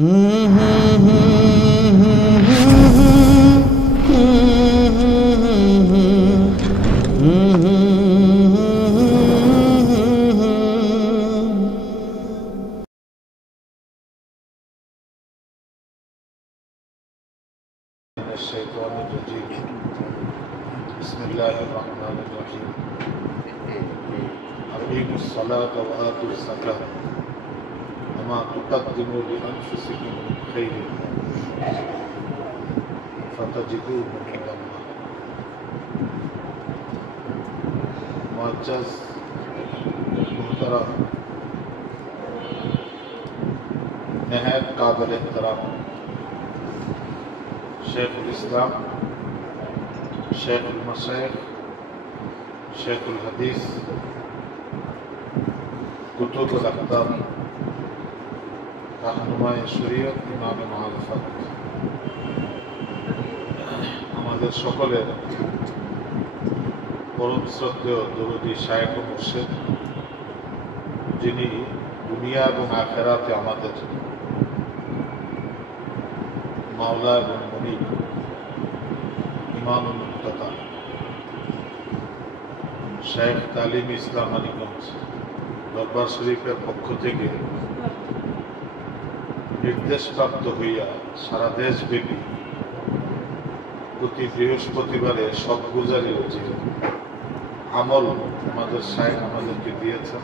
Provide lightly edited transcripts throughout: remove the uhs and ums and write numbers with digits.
الشيطان الرجيم بسم الله الرحمن الرحيم أقيموا الصلاة وآتوا الزكاة وما تقدموا لأنفسكم من خير فتجدوه عند الله معزز محترم نهایت قابل احترام शेखुल इस्लाम शेखुल मशाइख शेखुल हदीस कुतुबुल अक़दाम रहनुमाए शरीयत इमाम मारिफत আমাদের সকলের পরম শ্রদ্ধেয় দরুদি শায়েখ ও মুর্শিদ যিনি দুনিয়া এবং আখিরাতে আমাদের মাওলা এবং মুনিব ইমামুল মুক্তাদা শেখ তালিম ইসলাম মানিকগঞ্জ দরবার শরীফের পক্ষ থেকে নির্দেশপ্রাপ্ত হইয়া সারা দেশব্যাপী প্রতি বৃহস্পতিবারে সবগুজারির যে আমল আমাদের শায়েখ আমাদেরকে দিয়েছেন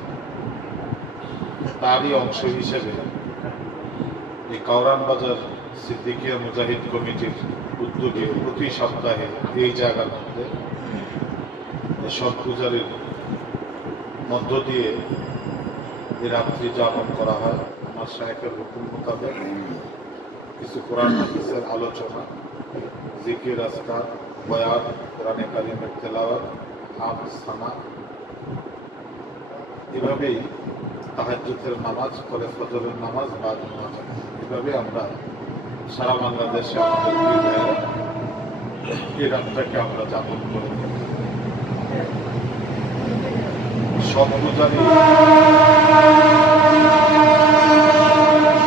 তারই অংশ হিসেবে এই কাউরান বাজার সিদ্দিকিয়া মুজাহিদ কমিটির উদ্যোগে প্রতি সপ্তাহে এই জায়গার মধ্যে সব পূজারীর মধ্য দিয়ে এই রাত্রি যাপন করা হয়। আমার শায়েখের হুকুম মোতাবেক কিছু কোরআন হাদিসের আলোচনা, জিকির, আজকার, বয়ান, কোরআনে কারিমের তেলাওয়াত, হামদ, সানা, এভাবেই তাহাজ্জুদের নামাজ, পরে ফজরের নামাজ, বাদ নামাজ, এভাবে আমরা সারা বাংলাদেশে আমাদের এই রাতটাকে আমরা যাপন করে সব পূজারী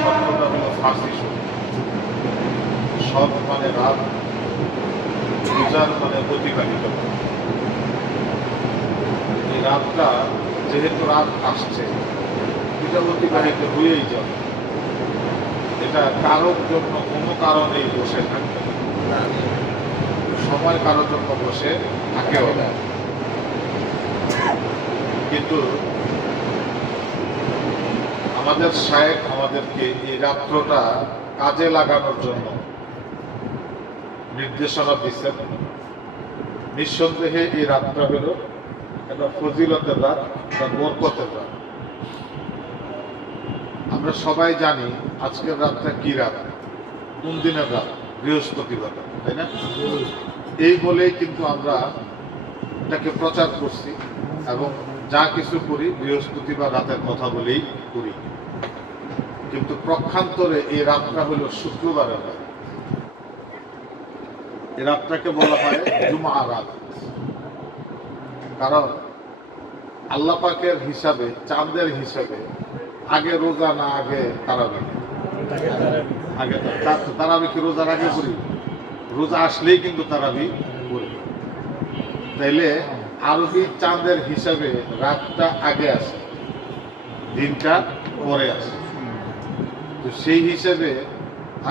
শব্দটা হলো ফার্সি শব্দ। সব মানে রাত, পূজার মানে অতিবাহিত। এই রাতটা যেহেতু রাত আসছে, এটা অতিবাহিত হয়েই যাবে। এটা কারোর জন্য কোনো কারণেই বসে থাকবে না, সময় কারোর জন্য বসে থাকেও না। কিন্তু আমাদের শায়েখ আমাদেরকে এই রাত্রটা কাজে লাগানোর জন্য নির্দেশনা দিচ্ছেন। নিঃসন্দেহে এই রাতটা হল একটা ফজিলতের রাত, একটা বরকতের রাত। আমরা সবাই জানি আজকের রাতটা কি রাত, কোন দিনের রাত, বৃহস্পতিবার, তাই না? এই বলেই কিন্তু আমরা এটাকে প্রচার করছি এবং যা কিছু করি বৃহস্পতিবার রাতের কথা বলেই করি। কিন্তু প্রক্ষান্তরে এই রাতটা হলো শুক্রবারের রাত। এই রাতটাকে বলা হয় জুমা রাত। কারণ আল্লাহ পাকের হিসাবে, চাঁদের হিসাবে আগে রোজা না আগে তারাবি? আগে তারাবি কি রোজার আগে করি? রোজা আসলেই কিন্তু তারাবি করি। তাইলে আরবি চাঁদের হিসাবে রাতটা আগে আসে, দিনটা পরে আসে। তো সেই হিসাবে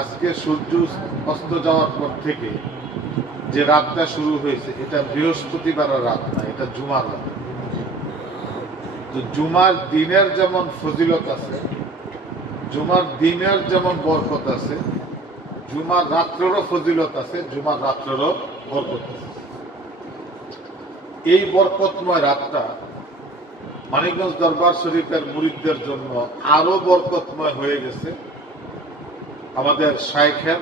আজকে সূর্য অস্ত যাওয়ার পর থেকে যে রাতটা শুরু হয়েছে, এটা বৃহস্পতিবারের রাত না, এটা জুমার রাত। তো জুমার দিনের যেমন ফজিলত আছে, জুমার দিনের যেমন বরকত আছে, জুমার রাত্রেরও ফজিলত আছে, জুমার রাত্রেরও বরকত আছে। এই বরকতময় রাতটা মানিকগঞ্জ দরবার শরীফের মুরিদদের জন্য আরো বরকতময় হয়ে গেছে আমাদের শায়েখের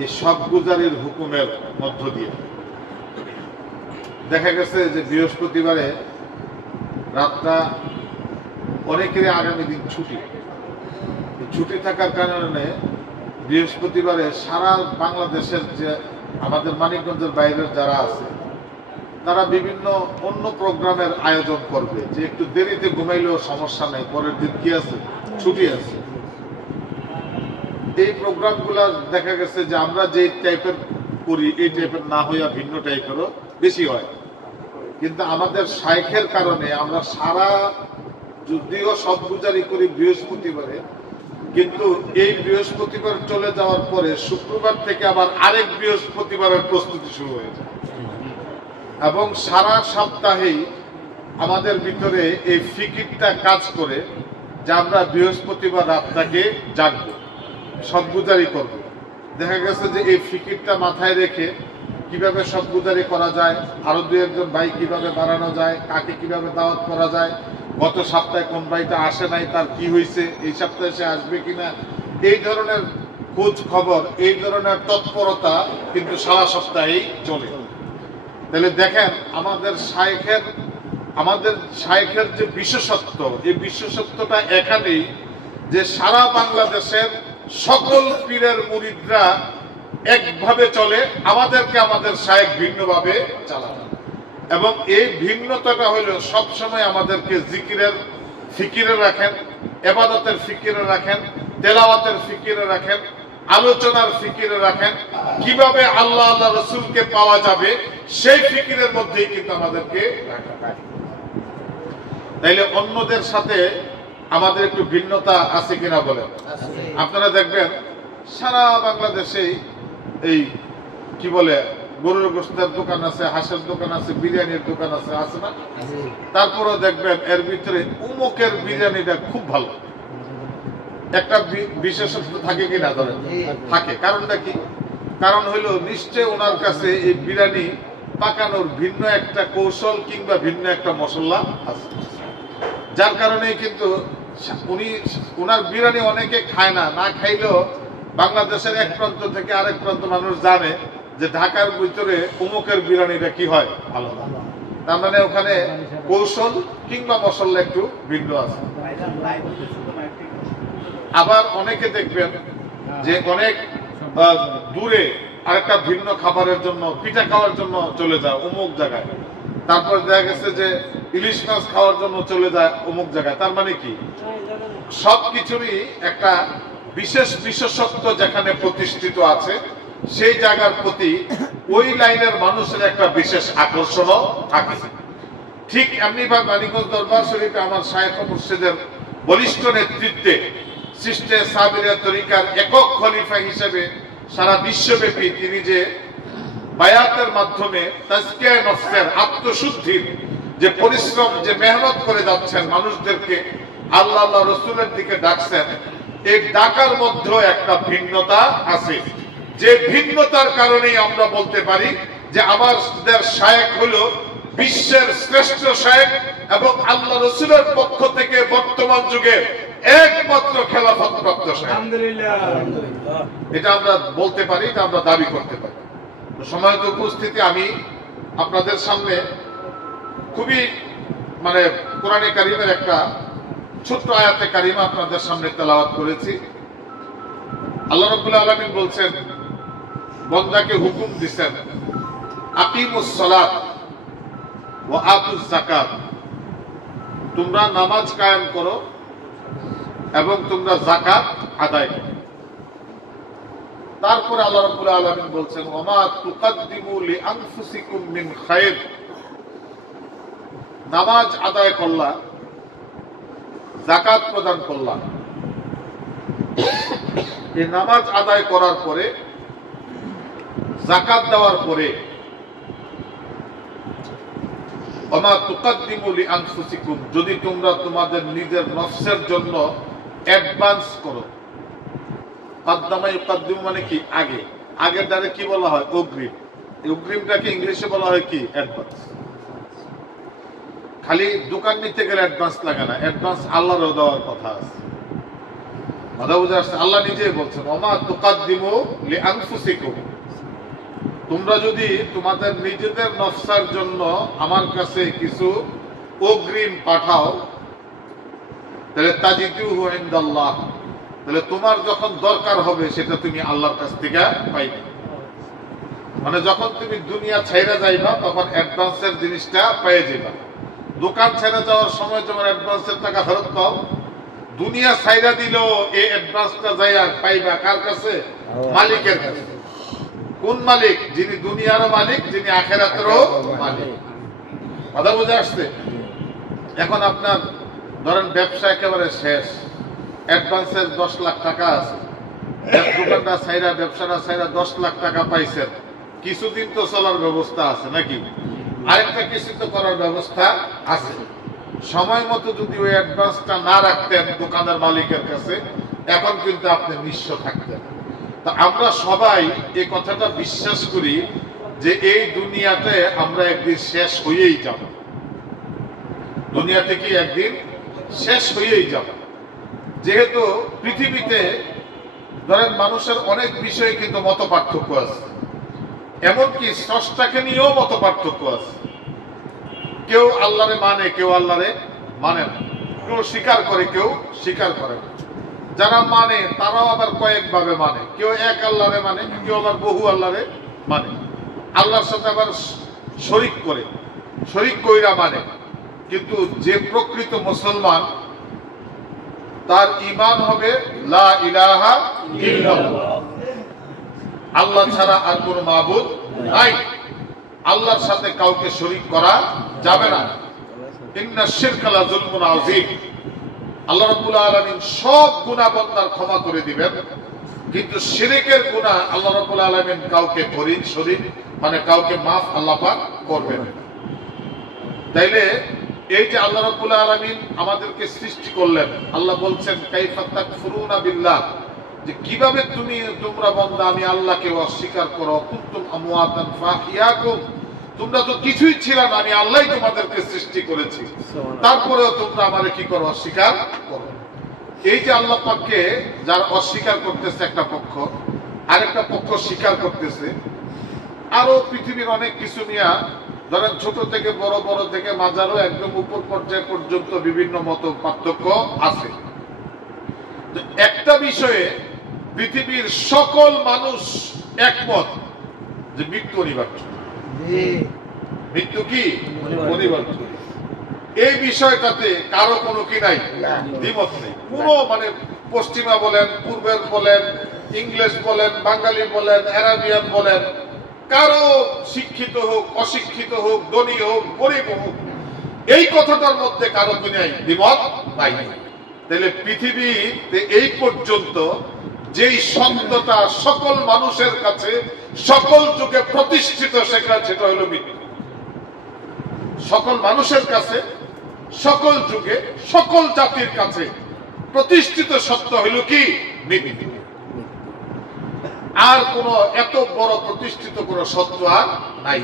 এই সবগুজারির হুকুমের মধ্য দিয়ে। দেখা গেছে যে বৃহস্পতিবারে রাতটা অনেকেরই আগামী দিন ছুটি। ছুটি থাকার কারণে বৃহস্পতিবারে সারা বাংলাদেশের যে আমাদের মানিকগঞ্জের বাইরের যারা আছে, তারা বিভিন্ন অন্য প্রোগ্রামের আয়োজন করবে যে একটু দেরিতে ঘুমাইলেও সমস্যা নেই, পরের দিন কি আছে, ছুটি আছে। এই প্রোগ্রামগুলো দেখা গেছে যে আমরা যে টাইপের করি এই টাইপের না হইয়া ভিন্ন টাইপেরও বেশি হয়, কিন্তু আমাদের শাইখের কারণে আমরা সারা যদিও সব গুজারি করি বৃহস্পতিবারে, কিন্তু এই বৃহস্পতিবার চলে যাওয়ার পরে শুক্রবার থেকে আবার আরেক বৃহস্পতিবারের প্রস্তুতি শুরু হয়ে যায় এবং সারা সপ্তাহেই আমাদের ভিতরে এই ফিকিরটা কাজ করে যে আমরা বৃহস্পতিবার রাতটাকে জাগবো, সবগুজারি করব। দেখা গেছে যে এই ফিকিরটা মাথায় রেখে কিভাবে সবগুজারি করা যায়, আরো দু একজন ভাই কিভাবে বাড়ানো যায়, কাকে কিভাবে দাওয়াত করা যায়, গত সপ্তাহে কোন ভাইটা আসে নাই তার কি হয়েছে, এই সপ্তাহে সে আসবে কিনা, এই ধরনের খোঁজ খবর, এই ধরনের তৎপরতা কিন্তু সারা সপ্তাহেই চলে। তাহলে দেখেন আমাদের শাইখের যে বিশেষত্ব, এই বিশেষত্বটা এখানেই যে সারা বাংলাদেশের সকল পীরের মুরিদরা একভাবে চলে, আমাদেরকে আমাদের শাইখ ভিন্নভাবে চালানো, এবং এই ভিন্নতাটা হলো সবসময় আমাদেরকে জিকিরের ফিকিরে রাখেন, ইবাদতের ফিকিরে রাখেন, তেলাওয়াতের ফিকিরে রাখেন, আলোচনার ফিকিরে রাখেন, কিভাবে আল্লাহ আল্লাহ রসুলকে পাওয়া যাবে সেই ফিকিরের মধ্যেই কিন্তু আমাদেরকে রাখা। তাইলে অন্যদের সাথে আমাদের একটু ভিন্নতা আছে কিনা বলেন? আপনারা দেখবেন সারা বাংলাদেশে এই কি বলে গরুর গোশতের দোকান আছে, হাঁসের দোকান আছে, বিরিয়ানির দোকান আছে, আছে না? তারপরেও দেখবেন এর ভিতরে উমুকের বিরিয়ানিটা খুব ভালো, একটা বিশেষত্ব থাকে কিনা ধরেন থাকে। কারণটা কি? কারণ হলো নিশ্চয় ওনার কাছে এই বিরিয়ানি পাকানোর ভিন্ন একটা কৌশল কিংবা ভিন্ন একটা মশলা আছে, যার কারণে কিন্তু ওনার বিরিয়ানি অনেকে খায় না, না খাইলেও বাংলাদেশের এক প্রান্ত থেকে আরেক প্রান্ত মানুষ জানে যে ঢাকার ভিতরে অমুকের বিরিয়ানিটা কি হয়, ভালো। তার মানে ওখানে কৌশল কিংবা মশলা একটু ভিন্ন আছে। আবার অনেকে দেখবেন যে অনেক দূরে আরেকটা ভিন্ন খাবারের জন্য, পিঠা খাওয়ার জন্য চলে যায় অমুক জায়গায়, তারপর দেখা গেছে যে ইলিশ মাছ খাওয়ার জন্য চলে যায় অমুক জায়গায়। তার মানে কি সবকিছুরই একটা বিশেষ বিশেষত্ব যেখানে প্রতিষ্ঠিত আছে, সেই জায়গার প্রতি ওই লাইনের মানুষের একটা বিশেষ আকর্ষণও থাকে। ঠিক এমনি ভাবে মানিকগঞ্জ দরবার শরীফে আমার শায়েখ মুর্শিদের বলিষ্ঠ নেতৃত্বে সৃষ্টে সাবিরিয়া তরিকার একক খলিফা হিসেবে সারা বিশ্বব্যাপী তিনি যে বায়াতের মাধ্যমে তাজকিয়া নফসের আত্মশুদ্ধির যে পরিশ্রম, যে মেহনত করে যাচ্ছেন, মানুষদেরকে আল্লাহ আল্লাহ রসুলের দিকে ডাকছেন, এই ডাকার মধ্যেও একটা ভিন্নতা আছে, যে ভিন্নতার কারণেই আমরা বলতে পারি যে আমাদের শায়েখ হলো বিশ্বের শ্রেষ্ঠ শায়েখ এবং আল্লাহ রসুলের পক্ষ থেকে বর্তমান যুগে একমাত্র খেলাফত প্রাপ্ত শায়েখ। এটা আমরা বলতে পারি, এটা আমরা দাবি করতে পারি। সম্মানিত উপস্থিতি, আমি আপনাদের সামনে খুবই কোরআনে কারিমের একটা ছোট্ট আয়াতে কারিমা আপনাদের সামনে তেলাওয়াত করেছি। আল্লাহ রাব্বুল আলামিন বলছেন, বান্দাকে হুকুম দিবেন, আকিমুস সালাত ওয়া আতুজ যাকাত, তোমরা নামাজ কায়েম করো এবং তোমরা যাকাত আদায় করো। তারপরে আল্লাহ রাব্বুল আলামিন বলছেন, ওমা তুকাদ্দিমু লিআনফুসিকুম মিন খায়র, নামাজ আদায় করলা, যাকাত প্রদান করলা, এই নামাজ আদায় করার পরে, যাকাত দেওয়ার পরে, ওমা তুকাদ্দিমু লিআনফুসিকুম, যদি তোমরা তোমাদের নিজের নফসের জন্য অ্যাডভান্স করো। কাদ্দামা ইউকাদ্দিমু মানে কি? আগে। আগের দ্বারে কি বলা হয়? অগ্রিম। অগ্রিমটাকে ইংলিশে বলা হয় কি? অ্যাডভান্স। খালি দোকান নিতে গেলে অ্যাডভান্স লাগে না, অ্যাডভান্স আল্লাহরও দেওয়ার কথা আছে। কথা বুঝে আসছে? আল্লাহ নিজেই বলছেন, ওমা তুকাদ্দিমু লিআনফুসিকুম, তোমরা যদি তোমাদের নিজেদের নফসের জন্য আমার কাছে কিছু অগ্রিম পাঠাও, তাহলে তাজিদুহু ইনদাল্লাহ, তাহলে তোমার যখন দরকার হবে সেটা তুমি আল্লাহর কাছ থেকে পাইবে। মানে যখন তুমি দুনিয়া ছেড়ে যাইবা তখন অ্যাডভান্সের জিনিসটা পেয়ে যাবা। দোকান ছেড়ে যাওয়ার সময় যেমন অ্যাডভান্সের টাকা ফেরত পাও, দুনিয়া ছাইরা দিলেও এই অ্যাডভান্সটা যাইয়া পাইবা কার কাছে? মালিকের কাছে। কোন মালিক? যিনি দুনিয়ারও মালিক, যিনি আখিরাতেরও মালিক। কথা বুঝে আসছে? এখন আপনার ধরেন ব্যবসা একেবারে শেষ, অ্যাডভান্সের 10 লাখ টাকা আছে, দোকানটা ছাইরা ব্যবসাটা ছাইরা 10 লাখ টাকা পাইছেন, কিছুদিন তো চলার ব্যবস্থা আছে নাকি? আরেকটা কিছু তো করার ব্যবস্থা আছে। সময় মতো যদি ওই অ্যাডভান্সটা না রাখতেন দোকানের মালিকের কাছে, এখন কিন্তু আপনি নিঃস্ব থাকতেন। তা আমরা সবাই এই কথাটা বিশ্বাস করি যে এই দুনিয়াতে আমরা একদিন শেষ হয়েই যাব, দুনিয়া থেকে একদিন শেষ হয়েই যাব। যেহেতু পৃথিবীতে ধরেন মানুষের অনেক বিষয়ে কিন্তু মত পার্থক্য আছে, এমনকি স্রষ্টাকে নিয়েও মত পার্থক্য আছে। কেউ আল্লাহরে মানে, কেউ আল্লাহরে মানে না, কেউ স্বীকার করে, কেউ স্বীকার করে না। যারা মানে তারাও আবার কয়েকভাবে মানে, কেউ এক আল্লাহরে মানে, কেউ আবার বহু আল্লাহরে মানে, আল্লাহর সাথে আবার শরীক করে, শরীক কইরা মানে। কিন্তু যে প্রকৃত মুসলমান তার ঈমান হবে লা ইলাহা ইল্লাল্লাহ, আল্লাহ ছাড়া আর কোনো মাবুদ নাই, আল্লাহর সাথে কাউকে শরীক করা যাবে না। ইন্না শিরকা লা যুলমুন আযীম। আল্লাহ রাব্বুল আলামিন সব গুনাহ বান্দার ক্ষমা করে দিবেন, কিন্তু শিরকের গুনাহ আল্লাহ রাব্বুল আলামিন কাউকে শরীক মানে কাউকে মাফ আল্লাহ পাক করবেন। তাইলে এই যে আল্লাহ রাব্বুল আলামিন আমাদেরকে সৃষ্টি করলেন, আল্লাহ বলছেন কাইফা তাকফুরুনা বিল্লাহ, যে কিভাবে তোমরা বান্দা আমি আল্লাহকে অস্বীকার করো। কুনতুম আমওয়াতান ফাহিয়াকুম, তোমরা তো কিছুই ছিল না, আমি আল্লাহই তোমাদেরকে সৃষ্টি করেছি, তারপরেও তোমরা আমারে কি করো? অস্বীকার করো। এই যে আল্লাহ পাককে যারা অস্বীকার করতেছে একটা পক্ষ, আরেকটা পক্ষ স্বীকার করতেছে। আরো পৃথিবীর অনেক কিছু নিয়ে ধরেন ছোট থেকে বড়, বড় থেকে মাঝারও একদম উপর পর্যায় পর্যন্ত বিভিন্ন মত পার্থক্য আছে। একটা বিষয়ে পৃথিবীর সকল মানুষ একমত যে মৃত্যু অনিবার্য। মৃত্যু কি অনিবার্য, এই বিষয়টাতে কারো কোনো কি নাই, দ্বিমত নেই। কোনো মানে পশ্চিমা বলেন, পূর্বের বলেন, ইংলিশ বলেন, বাঙালি বলেন, আরাবিয়ান বলেন, কারো শিক্ষিত হোক, অশিক্ষিত হোক, ধনী হোক, গরিব হোক, এই কথাটার মধ্যে কারো কি নাই, দ্বিমত নাই। তাহলে পৃথিবীতে এই পর্যন্ত যেই সত্যতা সকল মানুষের কাছে সকল যুগে প্রতিষ্ঠিত, সেটা হলো মৃত্যু। সকল মানুষের কাছে সকল যুগে সকল জাতির কাছে প্রতিষ্ঠিত সত্য হইল কি? মৃত্যু। আর কোন এত বড় প্রতিষ্ঠিত কোন সত্য আর নাই।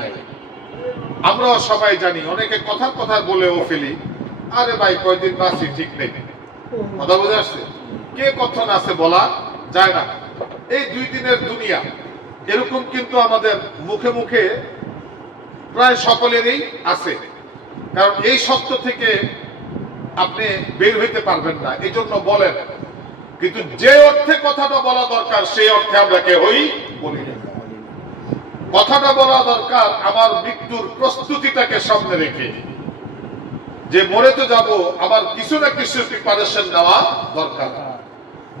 আমরা সবাই জানি, অনেকে কথা কথা বলেও ফেলি, আরে ভাই কয়দিন বাঁচি ঠিক নেই। কথা বুঝে আসছে? কে কখন আছে বলা যায় না। এই 2 দিনের দুনিয়া এরকম কিন্তু আমাদের মুখে মুখে প্রায় সকলেরই আছে। কারণ এই সত্য থেকে আপনি বের হইতে পারবেন না, এই জন্য বলেন। কিন্তু যে অর্থে কথাটা বলা দরকার সেই অর্থে আমরা কেউই বলি না। কথাটা বলা দরকার আমার মৃত্যুর প্রস্তুতিটাকে সামনে রেখে, যে মরে তো যাব, আবার কিছু না কিছু প্রিপারেশন নেওয়া দরকার।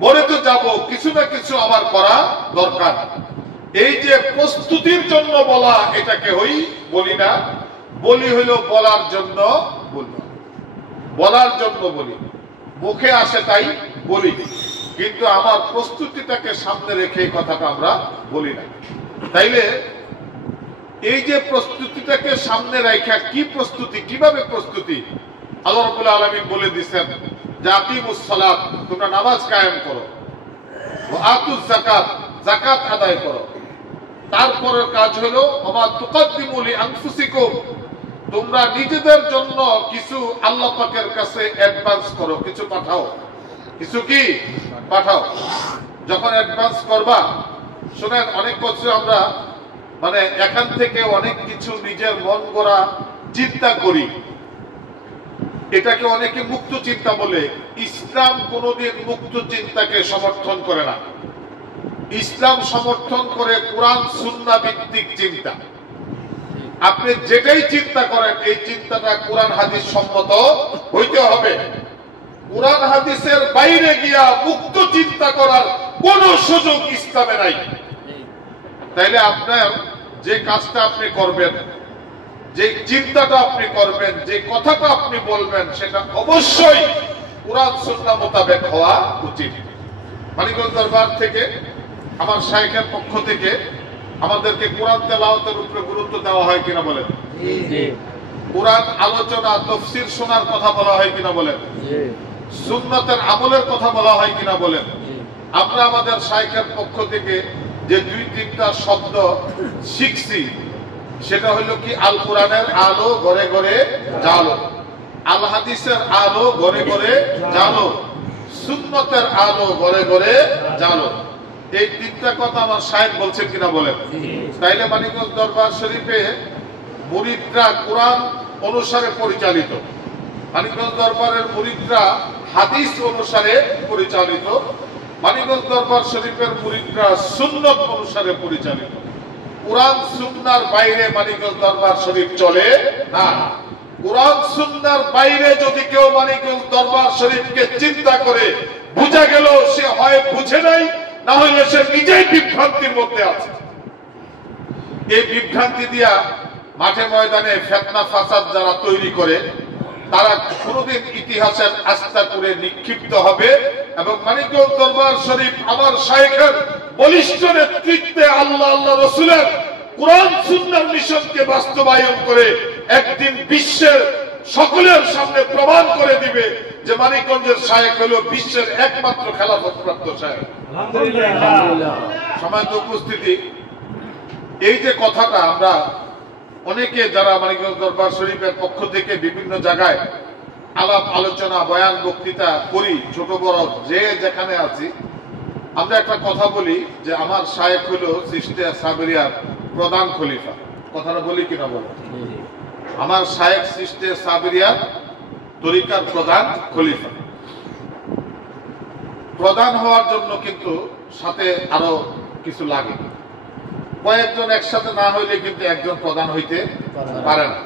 মরে তো যাব, কিছু না কিছু আমার করা দরকার। এই যে প্রস্তুতির জন্য বলা, এটাকে বলি না, বলি হইল বলার জন্য বলি, বলার জন্য বলি, মুখে আসে তাই বলি, কিন্তু আমার প্রস্তুতিটাকে সামনে রেখে এই কথাটা আমরা বলি না। তাইলে এই যে প্রস্তুতিটাকে সামনে রাখা, কি প্রস্তুতি, কিভাবে প্রস্তুতি? আল্লাহ রাব্বুল আলামিন বলে দিয়েছেন যে আকিমুস সালাত, তোমরা নামাজ কায়েম করো, ওয়া আতুজ যাকাত, যাকাত আদায় করো। তারপরের কাজ হলো ওমা তুকাদ্দিমু লিআনফুসিকুম, তোমরা নিজেদের জন্য কিছু আল্লাহ পাকের কাছে অ্যাডভান্স করো, কিছু পাঠাও, কিছু কি পাঠাও। যখন অ্যাডভান্স করবা, শুনেন, অনেক কিছু আমরা মানে এখান থেকে অনেক কিছু নিজের মন গড়া চিন্তা করি, এটাকে অনেকে মুক্ত চিন্তা বলে। ইসলাম কোনদিন মুক্ত চিন্তাকে সমর্থন করে না। ইসলাম সমর্থন করে কোরআন সুন্নাহ ভিত্তিক চিন্তা। আপনি যেটাই চিন্তা করেন, এই চিন্তাটা কোরআন হাদিস সম্মত হইতে হবে। কোরআন হাদিসের বাইরে গিয়া মুক্ত চিন্তা করার কোন সুযোগ ইসলামে নাই। তাইলে আপনার যে কাজটা আপনি করবেন, যে চিন্তাটা আপনি করবেন, যে কথাটা আপনি বলবেন, সেটা অবশ্যই কোরআন সুন্নাহ মোতাবেক হওয়া উচিত। মানিকগঞ্জ দরবার থেকে আমার শাইখের পক্ষ থেকে আমাদেরকে কোরআন তেলাওয়াতের উপরে গুরুত্ব দেওয়া হয় কিনা বলেন? কোরআন আলোচনা তাফসীর শোনার কথা বলা হয় কিনা বলেন? সুন্নাতের আমলের কথা বলা হয় কিনা বলেন? আমরা আমাদের শাইখের পক্ষ থেকে যে 2-3টা শব্দ শিখছি, সেটা হলো কি, আল কোরআনের আলো ঘরে ঘরে জালো, আল হাদিসের আলো ঘরে ঘরে জালো, সুন্নতের আলো ঘরে ঘরে জালো। এই 3টা কথা আমার শাইখ বলছেন কিনা বলেন? তাইলে মানিকগঞ্জ দরবার শরীফে মুরিদরা কোরআন অনুসারে পরিচালিত, মানিকগঞ্জ দরবারের মুরিদরা হাদিস অনুসারে পরিচালিত, মানিকগঞ্জ দরবার শরীফের মুরিদরা সুন্নত অনুসারে পরিচালিত। কোরআন সুন্নাহর বাইরে মানিকগঞ্জ দরবার শরীফ চলে না। কোরআন সুন্নাহর বাইরে যদি কেউ মানিকগঞ্জ দরবার শরীফকে চিন্তা করে, বুঝা গেল সে হয় বুঝে নাই, না হলে সে নিজেই বিভ্রান্তির মধ্যে আছে। এই বিভ্রান্তি দিয়া মাঠে ময়দানে ফিতনা ফাসাদ যারা তৈরি করে, তারা কোনদিন ইতিহাসের আস্থা করে নিক্ষিপ্ত হবে। এবং মানিকগঞ্জ দরবার শরীফ আমার শাইখের বলিষ্ঠ নেতৃত্বে আল্লাহ আল্লাহ রসুলের কোরআন সুন্নাহর মিশনকে বাস্তবায়ন করে একদিন বিশ্বের সকলের সামনে প্রমাণ করে দিবে যে মানিকগঞ্জের শাইখ হলো বিশ্বের একমাত্র খেলাফতপ্রাপ্ত শাইখ। আলহামদুলিল্লাহ। সম্মানিত উপস্থিতি, এই যে কথাটা আমরা অনেকে যারা মানিকগঞ্জ দরবার শরীফের পক্ষ থেকে বিভিন্ন জায়গায় আলাপ আলোচনা বয়ান বক্তৃতা করি, ছোট বড় যে যেখানে আছি, আমরা একটা কথা বলি যে আমার শাইখ হলো চিশতিয়া সাবরিয়ার প্রধান খলিফা। কথাটা বলি কিনা বলো? আমার শাইখ চিশতিয়া সাবরিয়ার তরিকার প্রধান খলিফা। প্রধান হওয়ার জন্য কিন্তু সাথে আরো কিছু লাগে, কয়েকজন একসাথে না হইলে কিন্তু একজন প্রধান হইতে পারে না।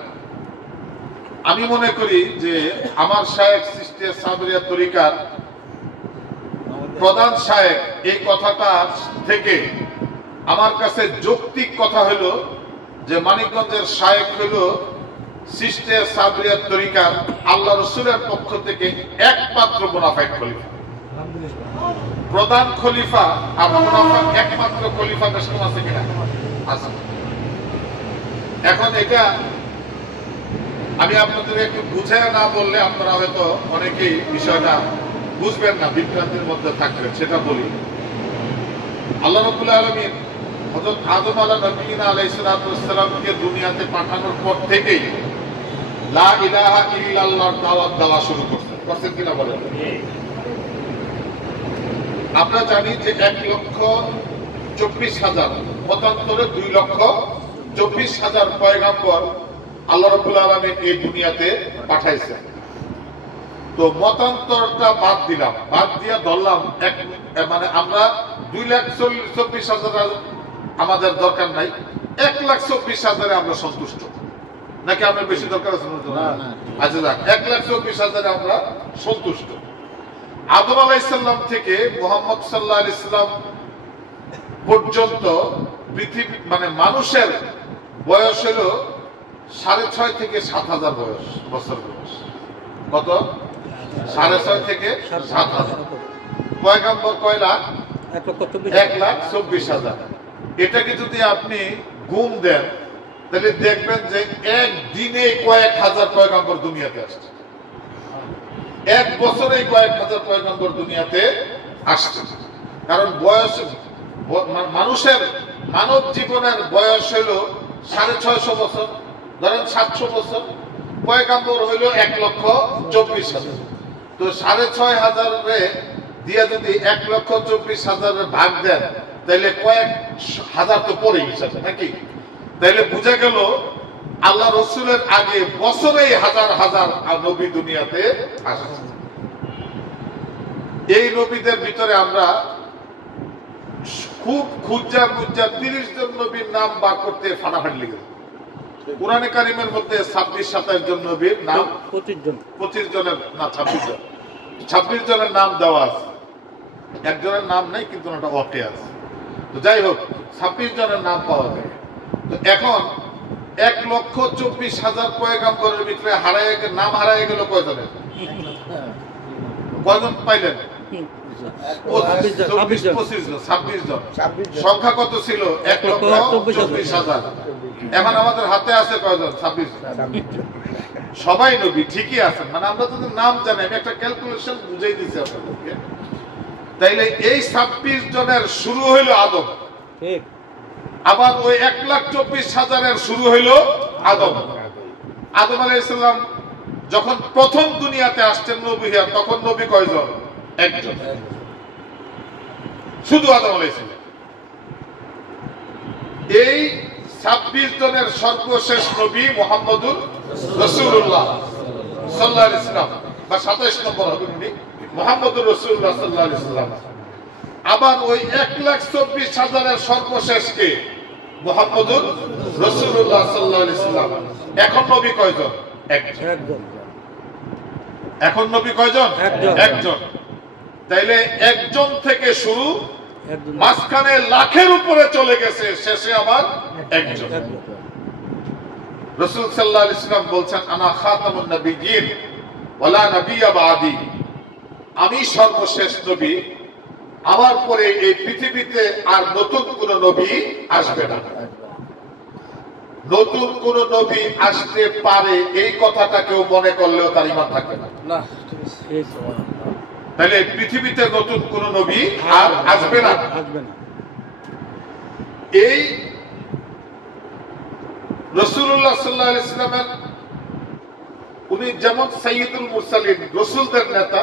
আমি মনে করি যে আমার শাইখ চিশতিয়া সাবরিয়া তরিকার প্রধান শাইখ, এই কথাটা থেকে আমার কাছে যৌক্তিক কথা হলো যে মানিকগঞ্জের শাইখ হলো চিশতিয়া সাবরিয়া তরিকার আল্লাহ রসুলের পক্ষ থেকে একমাত্র মুনাফিক খলিফা। প্রধান খলিফা আর মুনাফিক একমাত্র খলিফা বেশ কম আছে কিনা? আছে। এখন এটা আমি আপনাদের একটু বুঝায় না বললে আপনারা হয়তো অনেকেই বিষয়টা বুঝবেন না, বিভ্রান্তির মধ্যে থাকবেন। সেটা বলি, আল্লাহ রাব্বুল আলামিন হযরত আদম আলাইহিস সালামকে দুনিয়াতে পাঠানোর পর থেকেই লা ইলাহা ইল্লাল্লাহর দাওয়াত দেওয়া শুরু করছেন কিনা বলেন? আমরা জানি যে 1,24,000 মতান্তরে 2,24,000 পয়গাম্বর আল্লাহ রাব্বুল আলামিন এই দুনিয়াতে পাঠাইছেন। তো মতান্তরটা বাদ দিলাম, বাদ দিয়া ধরলাম মানে আমরা 2,24,000 আমাদের দরকার নাই, 1,24,000 আমরা সন্তুষ্ট, নাকি আমরা বেশি দরকার আছে? আচ্ছা যাক, 1,24,000 আমরা সন্তুষ্ট। আদম আলাইহিস সালাম থেকে মুহাম্মদ সাল্লাল্লাহু আলাইহি সাল্লাম পর্যন্ত পৃথিবী মানে মানুষের বয়স হলো 6.5 থেকে 7,000 বছর বয়স। কত? 6.5 থেকে 7,000। পয়গাম্বর কয় লাখ? 1,24,000। এটাকে যদি আপনি গুণ দেন তাহলে দেখবেন যে একদিনে কয়েক হাজার পয়গাম্বর দুনিয়াতে আসছে, এক বছরে কয়েক হাজার পয়গাম্বর দুনিয়াতে আসছে। কারণ বয়স মানুষের মানব জীবনের বয়স হইল 650 বছর, ধরেন 700 বছর, পয়গাম্বর হইল 1,24,000। তো 6,500 দিয়ে যদি 1,24,000 ভাগ দেন তাহলে কয়েক হাজার তো পড়ে গেছে নাকি? তাইলে বুঝা গেল আল্লাহ রসুলের আগে বছরেই হাজার হাজার নবী দুনিয়াতে আসছে। এই নবীদের ভিতরে আমরা খুব খুঁজা 30 জন নবীর নাম বার করতে ফাটাফাটি লেগেছে। কুরআনে কারীমের মধ্যে 26-27 জন নবীর নাম, 25 জনের না 26 জন, 26 জনের নাম দেওয়া আছে, একজনের নাম নাই কিন্তু ওটা ওকে আছে। তো যাই হোক 26 জনের নাম পাওয়া যায়। তো এখন 1,24,000 পয়গাম্বরের ভিতরে নাম হারায় গেল কয়জনের? কয়জন পাইলেন? 26 জন। সংখ্যা কত ছিল? 1,24,000। এখন আমাদের হাতে আছে কয়জন? 26 জন। সবাই নবী ঠিকই আছেন, মানে আমরা তো নাম জানি, আমি একটা ক্যালকুলেশন বুঝাই দিচ্ছি আপনাদেরকে। তাইলে এই 26 জনের শুরু হইল আদম, আবার ওই 1,24,000 শুরু হইল আদম। আদম আলাইহিস সালাম যখন প্রথম দুনিয়াতে আসছেন নবী হইয়া, তখন নবী কয়জন? একজন, শুধু আদম আলাইহিস সালাম। এই 26 জনের সর্বশেষ নবী মুহাম্মদুর রাসূলুল্লাহ সাল্লাল্লাহু আলাইহি ওয়াসাল্লাম, বা 27 নম্বর হবেন উনি, মুহাম্মদুর রাসূলুল্লাহ সাল্লাল্লাহু আলাইহি ওয়াসাল্লাম। আবার ওই 1,24,000 সর্বশেষ কে? মুহাম্মদুর রাসূলুল্লাহ সাল্লাল্লাহু আলাইহি ওয়াসাল্লাম। এখন নবী কয়জন? একজন। এখন নবী কয়জন? একজন। তাইলে একজন থেকে শুরু, মাঝখানে লাখের উপরে চলে গেছে, শেষে আবার একজন। রাসূল সাল্লাল্লাহু আলাইহি ওয়াসাল্লাম বলছেন, আনা খাতামুন নবিয়্যিন ওয়ালা নাবিয়্যা বাদি, আমি সর্বশেষ নবী, আমার পরে এই পৃথিবীতে আর নতুন কোন নবী আসবে না। নতুন কোন নবী আসতে পারে এই কথাটা কেউ মনে করলেও তার ঈমান থাকবে না। তাহলে পৃথিবীতে নতুন কোন নবী আর আসবে না। এই রাসূলুল্লাহ সাল্লাল্লাহু আলাইহি ওয়াসাল্লামের, উনি যেমন সাইয়্যিদুল মুরসালিন, রাসূলদের নেতা,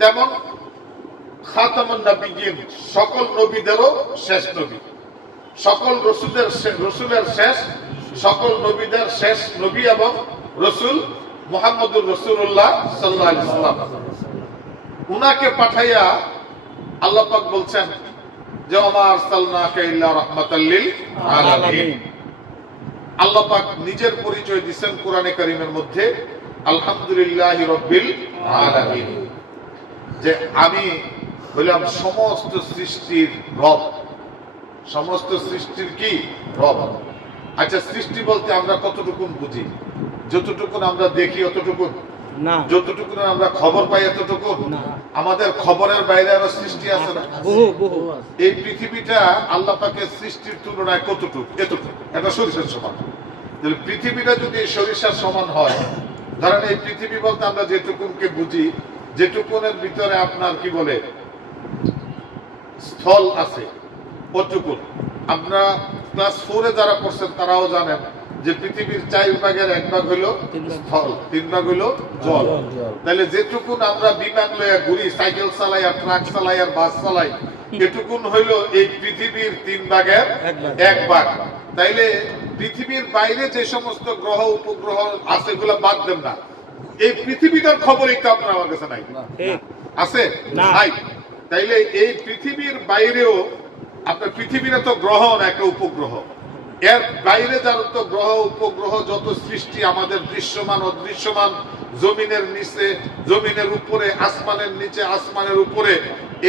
তেমন খাতামুন নবিয়্যিন, সকল নবীদেরও শেষ নবী, সকল রসুলের শেষ, সকল নবীদের শেষ নবী এবং রসুল মুহাম্মদুর রাসূলুল্লাহ সাল্লাল্লাহু আলাইহি ওয়াসাল্লাম। উনাকে পাঠাইয়া আল্লাহ পাক বলছেন যে ওমা আরসালনাকা ইল্লা রাহমাতাল লিল আলামিন। আল্লাহ পাক নিজের পরিচয় দিবেন কোরআনে কারীমের মধ্যে, আলহামদুলিল্লাহি রাব্বিল আলামিন, যে আমি হইলাম সমস্ত সৃষ্টির রব। সমস্ত সৃষ্টির কি? রব। আচ্ছা, সৃষ্টি বলতে আমরা কতটুকু বুঝি? যতটুকু আমরা দেখি অতটুকু না, যতটুকু আমরা খবর পাই এতটুকু না। আমাদের খবরের বাইরে আরো সৃষ্টি আছে না? এই পৃথিবীটা আল্লাহ পাকের সৃষ্টির তুলনায় কতটুকু? এতটুকু, এটা সরিষার সমান। তাহলে পৃথিবীটা যদি সরিষার সমান হয়, ধরেন এই পৃথিবী বলতে আমরা যেটুকুনকে বুঝি, যেটুকুনের ভিতরে আপনার কি বলে স্থল আছে, ওটুকু। আপনারা ক্লাস 4-এ যারা পড়ছেন তারাও জানেন যে পৃথিবীর 4 ভাগের 1 ভাগ হইল স্থল, 3 ভাগ হইল জল। তাহলে যেটুকুন আমরা বিমান লইয়া ঘুরি, সাইকেল চালাই, আর ট্রাক চালাই, আর বাস চালাই, এটুকুন হইল এই পৃথিবীর 3 ভাগের 1 ভাগ। তাইলে পৃথিবীর বাইরে যে সমস্ত গ্রহ উপগ্রহ আছে এগুলো বাদ দেন না, এই পৃথিবীটার খবর একটু আপনার আমার কাছে নাই, আছে নাই? তাইলে এই পৃথিবীর বাইরেও আপনার, পৃথিবীর তো গ্রহ না, একটা উপগ্রহ, এর বাইরে যার তো গ্রহ উপগ্রহ যত সৃষ্টি আমাদের দৃশ্যমান অদৃশ্যমান, জমিনের নিচে, জমিনের উপরে, আসমানের নিচে, আসমানের উপরে,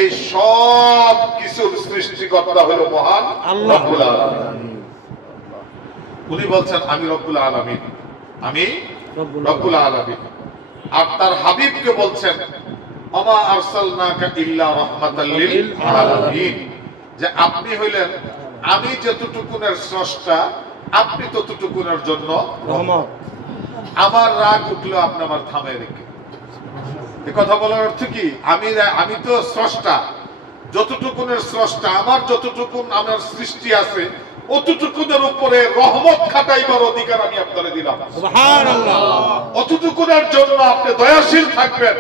এই সব কিছুর সৃষ্টিকর্তা হলো মহান রব্বুল আলামিন। উনি বলছেন আমি রব্বুল আলামিন, আমি রব্বুল আলামিন। আর তার হাবিবকে বলছেন ওমা আরসালনাকা ইল্লা রাহমাতাল লিল আলামিন, যে আপনি হইলেন, আমি যতটুকুনের স্রষ্টা, আপনি ততটুকুনের জন্য রহমত। আমার রাগ উঠলো আপনি আমার থামায় রেখে। এই কথা বলার অর্থ কি? আমি তো স্রষ্টা, যতটুকুনের স্রষ্টা, আমার যতটুকুন আমার সৃষ্টি আছে অতটুকুনের উপরে রহমত খাটাইবার অধিকার আমি আপনারে দিলাম। সুবহানাল্লাহ। অতটুকুনের জন্য আপনি দয়াশীল থাকবেন,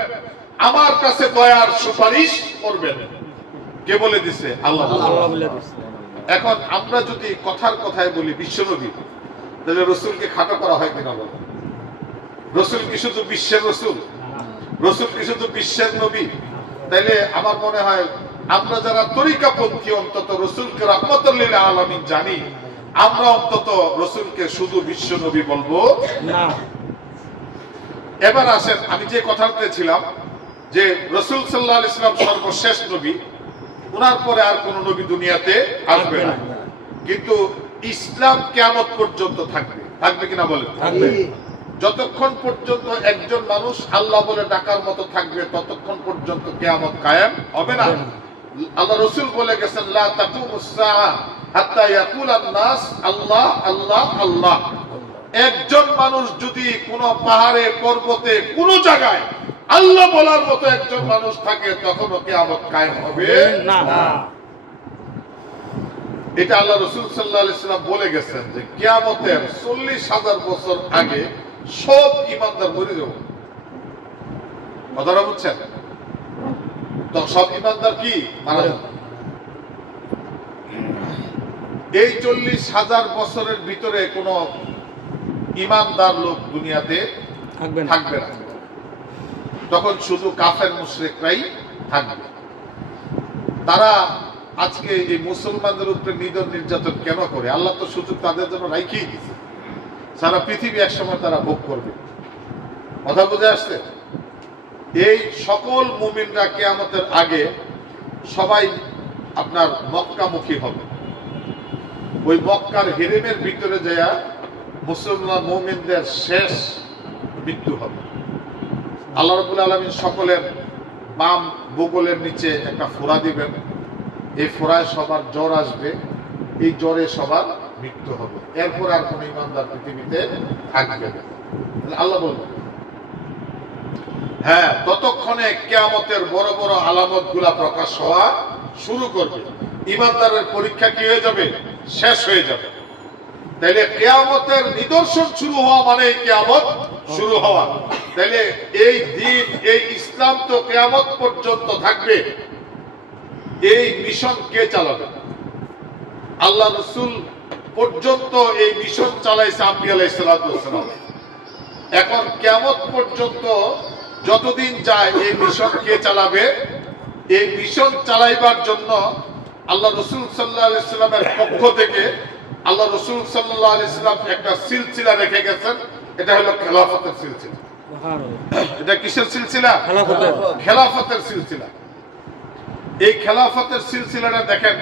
আমার কাছে দয়ার সুপারিশ করবেন। কে বলে দিছে? আল্লাহ বলে দিছে। এখন আমরা যদি কথার কথায় বলি বিশ্বনবী, তাহলে রসুলকে খাটো করা হয় কিনা বলেন? রসুল কি শুধু বিশ্বের রসুল? রসুল কি শুধু বিশ্বের নবী? তাইলে আমার মনে হয় আমরা যারা তরিকাপন্থী অন্তত রসুলকে রাহমাতুল লিল আলামিন জানি, আমরা অন্তত রসুলকে শুধু বিশ্ব নবী বলবো না। এবার আসেন, আমি যে কথাতে ছিলাম যে রাসূল সাল্লাল্লাহু আলাইহি ওয়াসাল্লাম সর্বশেষ নবী, ওনার পরে আর কোন নবী দুনিয়াতে আসবে না। কিন্তু ইসলাম কিয়ামত পর্যন্ত থাকবে। থাকবে কিনা বলেন? থাকবে। যতক্ষণ পর্যন্ত একজন মানুষ আল্লাহ বলে ডাকার মতো থাকবে ততক্ষণ পর্যন্ত কিয়ামত কায়েম হবে না। আল্লাহ রাসূল বলে গেছেন, লা তাকুমুস সাআ হাত্তা ইয়াকুলান নাস আল্লাহ আল্লাহ আল্লাহ। একজন মানুষ যদি কোন পাহাড়ে পর্বতে কোন জায়গায় আল্লাহ বলার মতো একজন মানুষ থাকে তখনও কিয়ামত কায়েম হবে না। এটা আল্লাহ রাসূল সাল্লাল্লাহু আলাইহি ওয়াসাল্লাম বলে গেছেন যে কিয়ামতের ৪০,০০০ বছর আগে সব ঈমানদার মরে যাবে। কথাটা বুঝছেন? তো সব ঈমানদার কি মারা যাবে। এই ৪০,০০০ বছরের ভিতরে কোন ঈমানদার লোক দুনিয়াতে থাকবে না। তখন শুধু কাফের মুশরিকরাই থাকবে। তারা আজকে এই মুসলমানদের উপরে নির্যাতন কেন করে? আল্লাহ তো সুযোগ তাদের জন্য রাখিয়ে দিয়েছে। সারা পৃথিবী একসময় তারা ভোগ করবে। কথা বুঝে আসছে? এই সকল মুমিনরা কিয়ামতের আগে সবাই আপনার মক্কামুখী হবে। ওই মক্কার হিরিমের ভিতরে যায়া মুসলমান মুমিনদের শেষ মৃত্যু হবে। আল্লাহ রাব্বুল আলামিন সকলের বাম বগলের নিচে একটা ফোঁড়া দিবেন। এই ফোঁড়ায় সবার জ্বর আসবে, এই জ্বরে সবার মৃত্যু হবে। এরপর আর কোন ঈমানদার পৃথিবীতে থাকবে না। আল্লাহ বলবেন, হ্যাঁ, ততক্ষণে কিয়ামতের বড় বড় আলামত গুলা প্রকাশ হওয়া শুরু করবে। ঈমানদারের পরীক্ষা কি হয়ে যাবে? শেষ হয়ে যাবে। তাইলে কিয়ামতের নিদর্শন শুরু হওয়া মানে কিয়ামত শুরু হওয়া। তাইলে এই দিন, এই ইসলাম তো কিয়ামত পর্যন্ত থাকবে। এই মিশন কে চালাবে? আল্লাহ রাসূল পর্যন্ত এই মিশন চালাইছে আম্বিয়া আলাইহিস সালাতু ওয়াস সালাম। এখন কিয়ামত পর্যন্ত যতদিন যায় এই মিশন কে চালাবে? এই মিশন চালাইবার জন্য আল্লাহ রাসূল সাল্লাল্লাহু আলাইহি সাল্লামের পক্ষ থেকে আল্লাহ রাসূল সাল্লাল্লাহু আলাইহি সাল্লাম একটা সিলসিলা রেখে গেছেন। এটা হলো খেলাফতের সিলসিলা। এটা কিসের সিলসিলা? খেলাফতের সিলসিলা। এই খেলাফতের সিলসিলাটা দেখেন,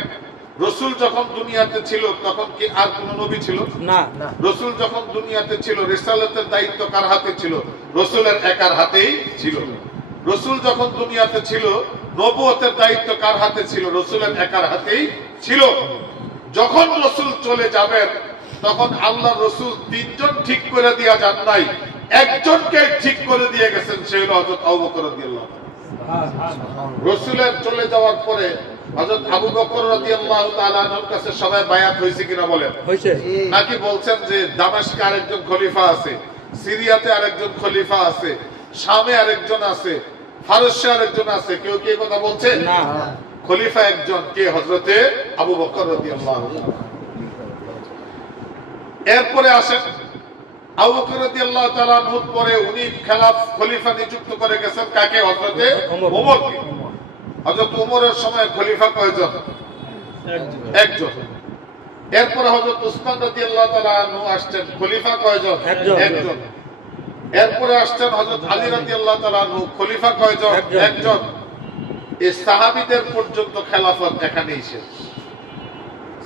রাসূল যখন দুনিয়াতে ছিল তখন কি আর কোন নবী ছিল না? রাসূল যখন দুনিয়াতে ছিল রিসালাতের দায়িত্ব কার হাতে ছিল? রাসূলের একার হাতেই ছিল। রাসূল যখন দুনিয়াতে ছিল নবুয়তের দায়িত্ব কার হাতে ছিল? রাসূলের একার হাতেই ছিল। যখন রাসূল চলে যাবেন তখন আল্লাহ রাসূল তিনজন ঠিক করে দিয়া যান নাই, একজনকে ঠিক করে দিয়ে গেছেন, সে হলো হযরত আবু বকর রাদিয়াল্লাহু তাআলা। রাসূলের চলে যাওয়ার পরে হযরত আবু বকর রাদিয়াল্লাহু তাআলা আনহুর কাছে সবাই বায়াত হয়েছে কিনা বলেন? হয়েছে। নাকি বলছেন যে দামেস্কে আরেকজন খলিফা আছে, সিরিয়াতে আরেকজন খলিফা আছে, শামে আরেকজন আছে, ফারসে আরেকজন আছে? কেউ কি কথা বলছে? না। খলিফা একজন, কে? হযরতে আবু বকর রাদিয়াল্লাহু তাআলা। এরপরে আসেন আবু বকর রাদিয়াল্লাহু তাআলা আনহুর পরে উনি খলিফা নিযুক্ত করে গেছেন কাকে? হযরতে ওমরকে। হযরত ওমরের সময় খলিফা কয়জন? একজন। এরপরে হযরত উসমান রাদিয়াল্লাহু তাআলা আনহু আসছেন, খলিফা কয়জন? একজন। এরপরে আসছেন হযরত আলী রাদিয়াল্লাহু তাআলা আনহু, খলিফা কয়জন? একজন। এই সাহাবীদের পর্যন্ত খেলাফত এখানেই শেষ।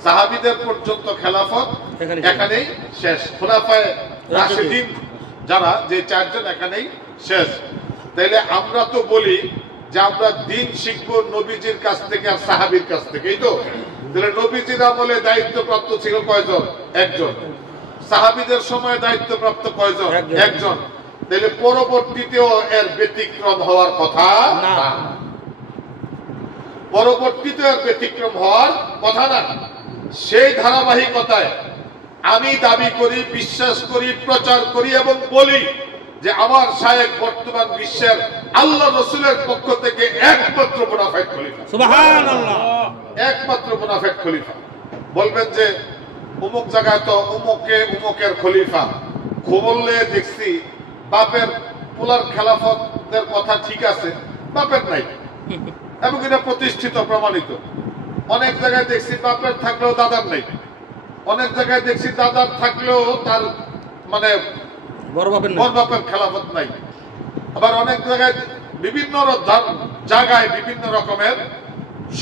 সাহাবীদের পর্যন্ত খেলাফত এখানেই শেষ। খোলাফায়ে রাশিদিন যারা, যে চারজন, এখানেই শেষ। তাইলে আমরা তো বলি যে আমরা দিন শিখবো নবীজির কাছ থেকে আর সাহাবীর কাছ থেকে, এই তো? তাহলে নবীজির আমলে দায়িত্বপ্রাপ্ত ছিল কয়জন? একজন। সাহাবীদের সময় দায়িত্বপ্রাপ্ত কয়জন? একজন। তাহলে পরবর্তীতেও এর ব্যতিক্রম হওয়ার কথা না। পরবর্তীতে এর ব্যতিক্রম হওয়ার কথা না। সেই ধারাবাহিকতায় আমি দাবি করি, বিশ্বাস করি, প্রচার করি এবং বলি যে আমার শায়েখ বর্তমান বিশ্বের আল্লাহ রাসূলের পক্ষ থেকে একমাত্র মুনাফিক খলিফা। সুবহানাল্লাহ। একমাত্র মুনাফিক খলিফা। বলবেন যে অমুক জায়গায় তো অমুকের খলিফা। খবরলে দেখছি বাপের পোলার খেলাফতের কথা ঠিক আছে, বাপের নাই, এবং এটা প্রতিষ্ঠিত প্রমাণিত। অনেক জায়গায় দেখছি বাপের থাকলেও দাদার নাই, অনেক জায়গায় দেখছি দাদার থাকলেও তার মানে বড় বাপের খেলাফত নাই। আবার অনেক জায়গায় বিভিন্ন জায়গায় বিভিন্ন রকমের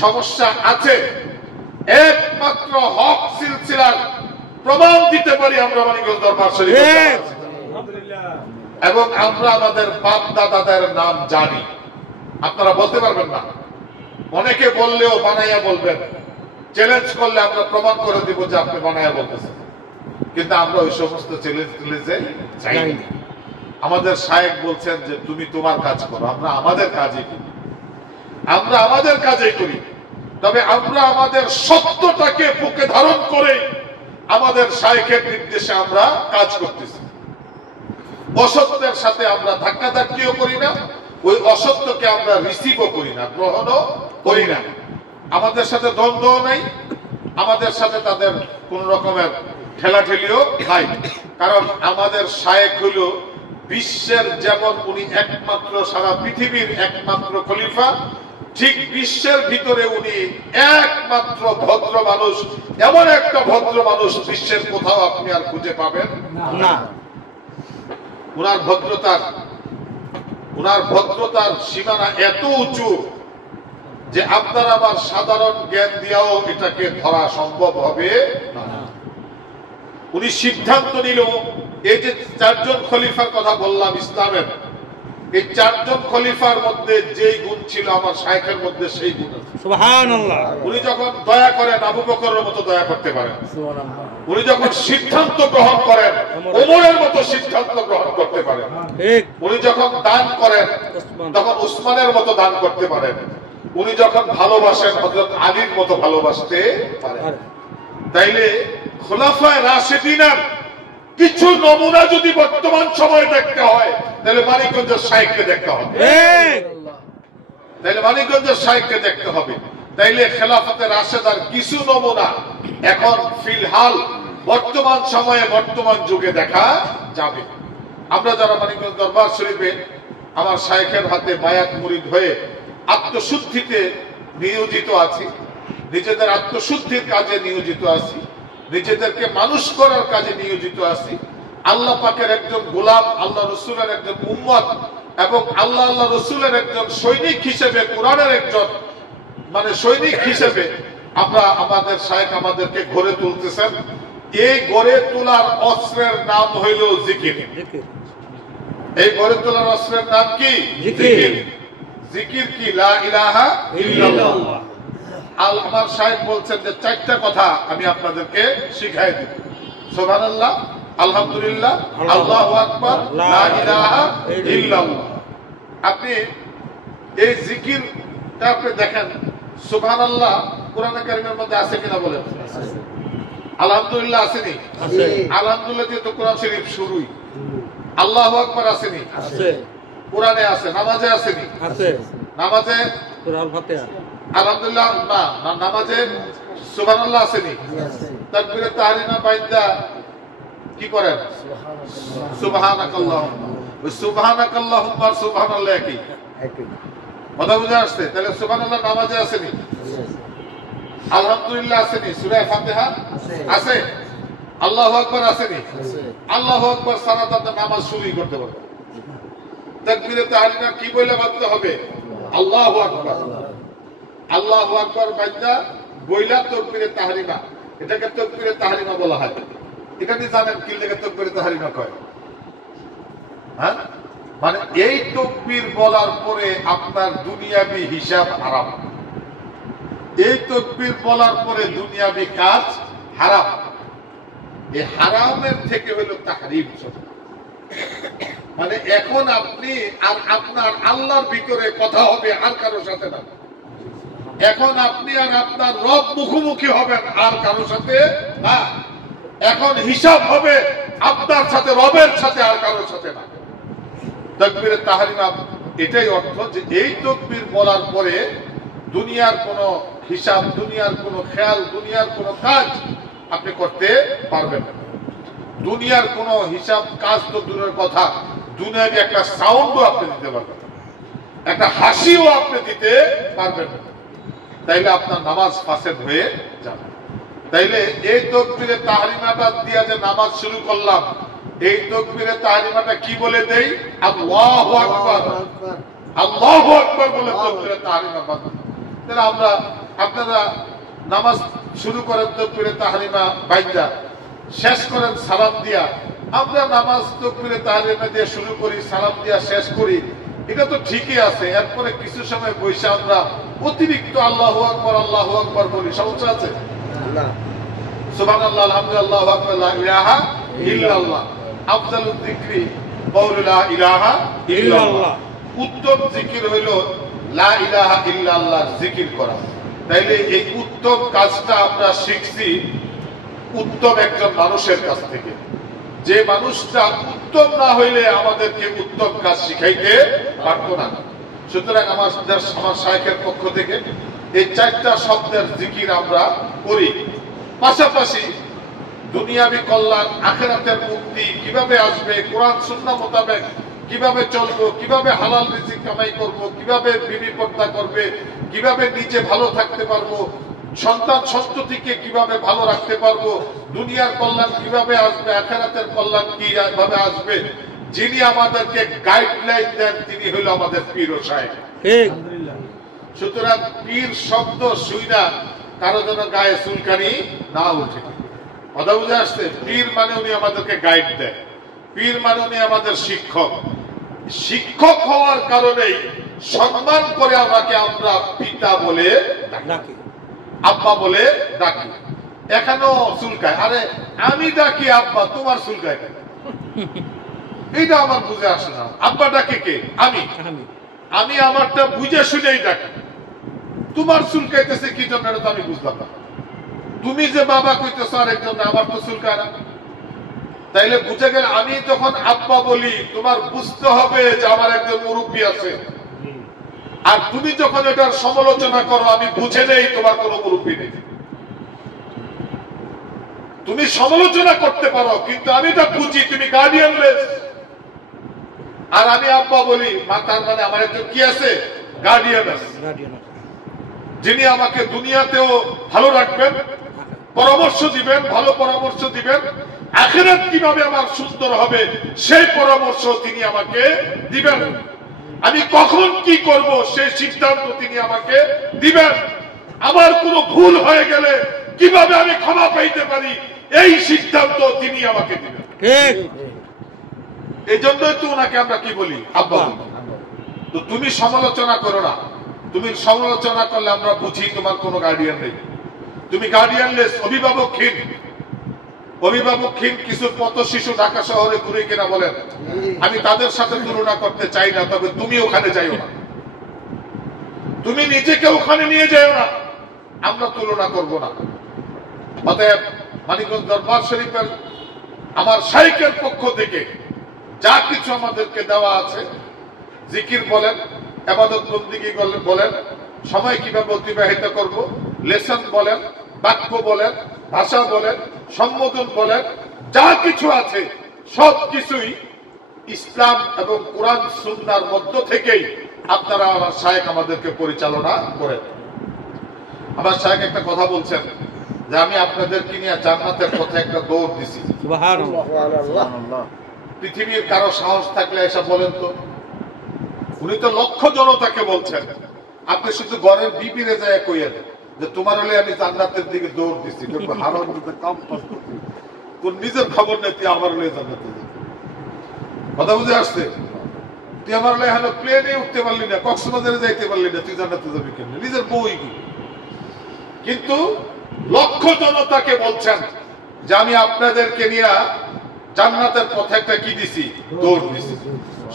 সমস্যা আছে, একমাত্র হক সিলসিলার প্রমাণ দিতে পারি আমরা মানিকগঞ্জ দরবার শরীফে, এবং আমরা আমাদের বাপ দাদাদের নাম জানি। আপনারা বলতে পারবেন না, অনেকে বললেও বানাইয়া বলবেন, চ্যালেঞ্জ করলে আমরা প্রমাণ করে দিব যে আপনি বানাইয়া বলতেছেন, কিন্তু আমরা ওই সমস্ত চ্যালেঞ্জে চাই না। আমাদের শায়েখ বলছেন যে তুমি তোমার কাজ করো, আমরা আমাদের কাজই করি, আমরা আমাদের কাজই করি। তবে আমরা আমাদের সত্যটাকে বুকে ধারণ করে আমাদের শায়েখের নির্দেশে আমরা কাজ করতেছি। অসত্যের সাথে আমরা ধাক্কাধাক্কিও করি না, ওই অসত্যকে আমরা রিসিভও করি না, গ্রহণও করি না। আমাদের সাথে দ্বন্দ্ব নাই, আমাদের সাথে তাদের কোন রকমের ঠেলাঠেলিও নাই। কারণ আমাদের শায়েখ হইল বিশ্বের, যেমন উনি একমাত্র, সারা পৃথিবীর একমাত্র খলিফা, ঠিক বিশ্বের ভিতরে উনি একমাত্র ভদ্র মানুষ। এমন একটা ভদ্র মানুষ বিশ্বের কোথাও আপনি আর খুঁজে পাবেন না। উনার ভদ্রতার সীমানা এত উঁচু যে আপনার আমার সাধারণ জ্ঞান দিয়েও এটাকে ধরা সম্ভব হবে না। উনি সিদ্ধান্ত নিল, এই যে 4 জন খলিফার কথা বললাম ইসলামের, এই 4 জন খলিফার মধ্যে যেই গুণ ছিল আমার শায়েখের মধ্যে সেই গুণ আছে। সুবহানাল্লাহ। উনি যখন দয়া করেন আবু বকরের মতো দয়া করতে পারেন, উনি যখন সিদ্ধান্ত গ্রহণ করেন ওমরের মতো সিদ্ধান্ত গ্রহণ করতে পারেন, উনি যখন দান করেন তখন উসমানের মতো দান করতে পারেন, উনি যখন ভালোবাসেন হযরত আলীর মতো ভালোবাসতে পারেন। তাইলে খোলাফায়ে রাশিদিনের কিছু নমুনা যদি বর্তমান সময়ে দেখতে হয় তাহলে মানিকগঞ্জের শায়েখকে দেখতে হবে, তাইলে খেলাফতে রাশেদার কিছু নমুনা এখন ফিলহাল বর্তমান সময়ে বর্তমান যুগে দেখা যাবে। আমরা যারা মানিকগঞ্জ দরবার শরীফে আমার শায়েখের হাতে বায়াত মুরিদ হয়ে আত্মশুদ্ধিতে নিয়োজিত আছি, নিজেদের আত্মশুদ্ধির কাজে নিয়োজিত আছি, নিজেদেরকে মানুষ করার কাজে নিয়োজিত আছি, আল্লাহ পাকের একজন গোলাম, আল্লাহ রসুলের একজন উম্মত এবং আল্লাহ রসুলের একজন সৈনিক হিসেবে, কোরআনের একজন সৈনিক হিসেবে আমরা আমাদের শায়েখ আমাদেরকে গড়ে তুলতেছেন। এই গড়ে তোলার অস্ত্রের নাম হইল জিকির। এই গড়ে তোলার অস্ত্রের নাম কি? জিকির। জিকির কি? লা ইলাহা ইল্লাল্লাহ। আমার শায়েখ বলছেন যে 4টা কথা আমি আপনাদেরকে শিখাই দিব। সুবহানাল্লাহ, আলহামদুলিল্লাহ, আল্লাহু আকবার, লা ইলাহা ইল্লাল্লাহ। আপনি এই জিকিরটা আপনি দেখেন, সুবহানাল্লাহ কোরআনে কারীমের মধ্যে আছে কিনা বলেন? আলহামদুলিল্লাহ আসেনি? আছে। আলহামদুলিল্লাহ দিয়ে তো কোরআন শরীফ শুরুই। আল্লাহু আকবার আসেনি? আছে। কোরআনে আছে। নামাজে আসেনি? আছে। নামাজে সূরা আল ফাতিহা। আলহামদুলিল্লাহ না, নামাজে সুবহানাল্লাহ আসেনি? তাকবীরে তাহরিমা বাইন্দা কি করেন? সুবহানাকাল্লাহুম্মা। ওই সুবহানাকাল্লাহুম্মা আর সুবহানাল্লাহ একই। কথা বুঝে আসছে? তাহলে সুবহানাল্লাহ নামাজে আসেনি? আলহামদুলিল্লাহ আসেনি? সূরা ফাতিহা আছে? আল্লাহু আকবার আসেনি? আল্লাহু আকবার ছাড়া তো নামাজ শুরুই করতে পারবে। তাকবীরে তাহরিমা কি বলে বাঁধতে হবে? আল্লাহু আকবার। আল্লাহু আকবার বান্দা বইলা তাকবীরে তাহরিমা, এটাকে তাকবীরে তাহরিমা বলা হয়। এটা কি জানেন কি লেগে তাকবীরে তাহরিমা কয়? হ্যাঁ, এই তাকবীর বলার পরে আপনার দুনিয়াবি হিসাব হারাম। এই তাকবীর বলার পরে দুনিয়াবি কাজ হারাম। এই হারামের থেকে হলো তাহরিম। এখন আপনি আর আপনার আল্লাহর ভিতরে কথা হবে, আর কারোর সাথে না। এখন আপনি আর আপনার রব মুখোমুখি হবেন, আর কারোর সাথে না। এখন হিসাব হবে আপনার সাথে, রবের সাথে, আর কারোর সাথে না। তাকবীরে তাহরিমা এটাই অর্থ যে এই তাকবীর বলার পরে দুনিয়ার কোনো হিসাব, দুনিয়ার কোনো খেয়াল, দুনিয়ার কোনো কাজ আপনি করতে পারবেন না। দুনিয়ার কোনো হিসাব কাজ তো দূরের কথা, দুনিয়াকে একটা সাউন্ডও আপনি দিতে পারবেন না, একটা হাসিও আপনি দিতে পারবেন না। তাইলে আপনার নামাজ ফাসেদ হয়ে যাবে। তাইলে এই তাকবীরে তাহরিমাটা দিয়ে যে নামাজ শুরু করলাম, এই তাকবীরে তাহরিমাটা কি বলে দেই? আল্লাহু আকবার। আল্লাহু আকবার বলে তাকবীরে তাহরিমা বাঁধেন। তাহলে আমরা, আপনারা নামাজ শুরু করেন তাকবীরে তাহরিমা বাইন্দা, শেষ করেন সালাম দিয়া। আমরা নামাজ তাকবীরে তাহরিমা দিয়ে শুরু করি, সালাম দিয়া শেষ করি, এটা তো ঠিকই আছে। এরপরে কিছু সময় বসে আমরা অতিরিক্ত আল্লাহু আকবার বলি, সমস্যা আছে? সুবহানাল্লাহ, আলহামদুলিল্লাহ, আল্লাহু আকবার, লা ইলাহা ইল্লাল্লাহ। আফজালুয যিকরি কাউলু লা ইলাহা ইল্লাল্লাহ। উত্তম জিকির হইল লা ইলাহা ইল্লাল্লাহ জিকির করা। তাইলে এই উত্তম কাজটা আমরা শিখছি উত্তম একজন মানুষের কাছ থেকে। যে মানুষটা উত্তম না হইলে আমাদেরকে উত্তম কাজ শিখাইতে পারতো না। সুতরাং আমার শাইখের পক্ষ থেকে এই 4টা শব্দের জিকির আমরা করি। পাশাপাশি দুনিয়াবি কল্যাণ, আখিরাতের মুক্তি কিভাবে আসবে, কোরআন সুন্নাহ মোতাবেক কিভাবে চলবো, কিভাবে হালাল রিজিক কামাই করব, কিভাবে বিবি পর্দা করবে, কিভাবে নিজে ভালো থাকতে পারবো, সন্তান সন্ততিকে কিভাবে ভালো রাখতে পারবো, দুনিয়ার কল্যাণ কিভাবে আসবে, আখিরাতের কল্যাণ কিভাবে আসবে, যিনি আমাদেরকে গাইডলাইন দেন তিনি হইল আমাদের পীর ও শাইখ। সুতরাং পীর শব্দ শুইনা কারো যেন গায়ে চুলকানি না উঠে। কথা বুঝে আসছে? পীর মানে উনি আমাদেরকে গাইড দেন, পীর মানে উনি আমাদের শিক্ষক। শিক্ষক হওয়ার কারণেই সম্মান করে আমাকে আমরা পিতা বলে ডাকি, আব্বা বলে ডাকি। এখানেও চুলকায়, আরে আমি ডাকি আব্বা, তোমার চুলকায় কেন? এইটা আমার বুঝে আসে না। আব্বা ডাকে কে? আমি আমারটা বুঝে শুনেই ডাকি। তোমার চুলকাইতেছে কি জন্য এটা তো আমি বুঝলাম না। তুমি যে বাবা কইতেছ আরেকজন, আমার তো চুলকায় না। তাইলে বুঝে গেল আমি যখন আব্বা বলি তোমার বুঝতে হবে যে আমার একজন মুরব্বী আছে। আর তুমি যখন এটার সমালোচনা করো আমি বুঝে নেই তোমার কোনো মুরব্বী নেই। তুমি সমালোচনা করতে পারো কিন্তু আমি এটা বুঝি তুমি গার্ডিয়ানলেস। আর আমি আব্বা বলি, তার মানে আমার একজন কি আছে? গার্ডিয়ান আছে, যিনি আমাকে দুনিয়াতেও ভালো রাখবেন, পরামর্শ দিবেন, ভালো পরামর্শ দিবেন, আখিরাত কিভাবে আমার সুন্দর হবে সেই পরামর্শ তিনি আমাকে দিবেন। আমি কখন কি করব সেই সিদ্ধান্ত তিনি আমাকে দিবেন। আমার কোনো ভুল হয়ে গেলে কিভাবে আমি ক্ষমা পাইতে পারি এই সিদ্ধান্ত তিনি আমাকে দিবেন। এই জন্যই তো ওনাকে আমরা কি বলি? আব্বা। তো তুমি সমালোচনা করো না। তুমি সমালোচনা করলে আমরা বুঝি তোমার কোনো গার্ডিয়ান নেই, তুমি গার্ডিয়ানলেস, অভিভাবকহীন। অভিভাবকহীন কিছু পথ শিশু ঢাকা শহরে ঘুরে কিনা বলেন, আমি তাদের সাথে তুলনা করতে চাই না, তবে তুমি ওখানে যাইও না, তুমি নিজেকে ওখানে নিয়ে যাইও না, আমরা তুলনা করব না। অতএব মানিকগঞ্জ দরবার শরীফের আমার শাইখের পক্ষ থেকে যা কিছু আমাদেরকে দেওয়া আছে, জিকির বলেন, ইবাদত বন্দেগী বলেন, সময় কিভাবে অতিবাহিত করব, লেসন বলেন, বাক্য বলেন, ভাষা বলেন, সম্বোধন বলেন, যা কিছু আছে সব কিছুই ইসলাম এবং কোরআন সুন্নাহর মধ্য থেকেই আপনারা আমার শাইখ আমাদেরকে পরিচালনা করেন। আমার শাইখ একটা কথা বলছেন যে আমি আপনাদেরকে নিয়ে জান্নাতের পথে একটা দৌড় দিছি। সুবহানাল্লাহ। পৃথিবীর কারো সাহস থাকলে এসব বলেন তো। উনি তো লক্ষ জনতাকে বলছেন, আপনি শুধু ঘরের বিবিরে যায় কইয়া দেন যে তোমার হলে আমি জান্নাতের দিকে দৌড় দিচ্ছি, তোর নিজের খবর নেই, তুই আমার হলে জান্নাতে যাবি। কথা বুঝে আসছে? তুই আমার হলে এখন প্লেনে উঠতে পারলি না, কক্সবাজারে যাইতে পারলি না, তুই জান্নাতে যাবি কেন? নিজের বই। কিন্তু লক্ষ জনতাকে বলছেন যে আমি আপনাদেরকে নিয়ে জান্নাতের পথে একটা কি দিছি? দৌড় দিছি।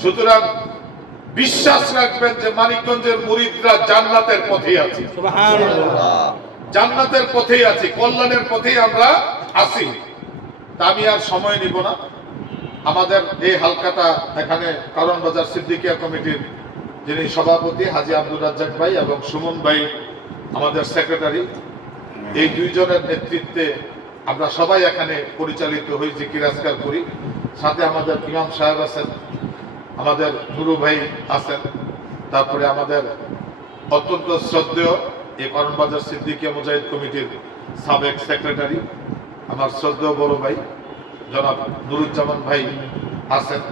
সুতরাং বিশ্বাস রাখবেন যে মানিকগঞ্জের মুরিদরা জান্নাতের পথেই আছে, জান্নাতের পথেই আছি, কল্যাণের পথেই আমরা আছি। তা আমি আর সময় নিব না। আমাদের এই হালকাটা এখানে কারণ বাজার সিদ্দিকিয়া কমিটির যিনি সভাপতি হাজী আব্দুর রাজ্জাক ভাই এবং সুমন ভাই আমাদের সেক্রেটারি, এই দুইজনের নেতৃত্বে আমরা সবাই এখানে পরিচালিত হই, জিকির আজকার করি। সাথে আমাদের ইমাম সাহেব আছেন, আমাদের নুরু ভাই আছেন, তারপরে আমাদের অত্যন্ত শ্রদ্ধেয় এই করণবাজার সিদ্দিকিয়া মুজাহিদ কমিটির সাবেক সেক্রেটারি আমার শ্রদ্ধেয় বড় ভাই জনাব নুরুজ্জামান ভাই আছেন।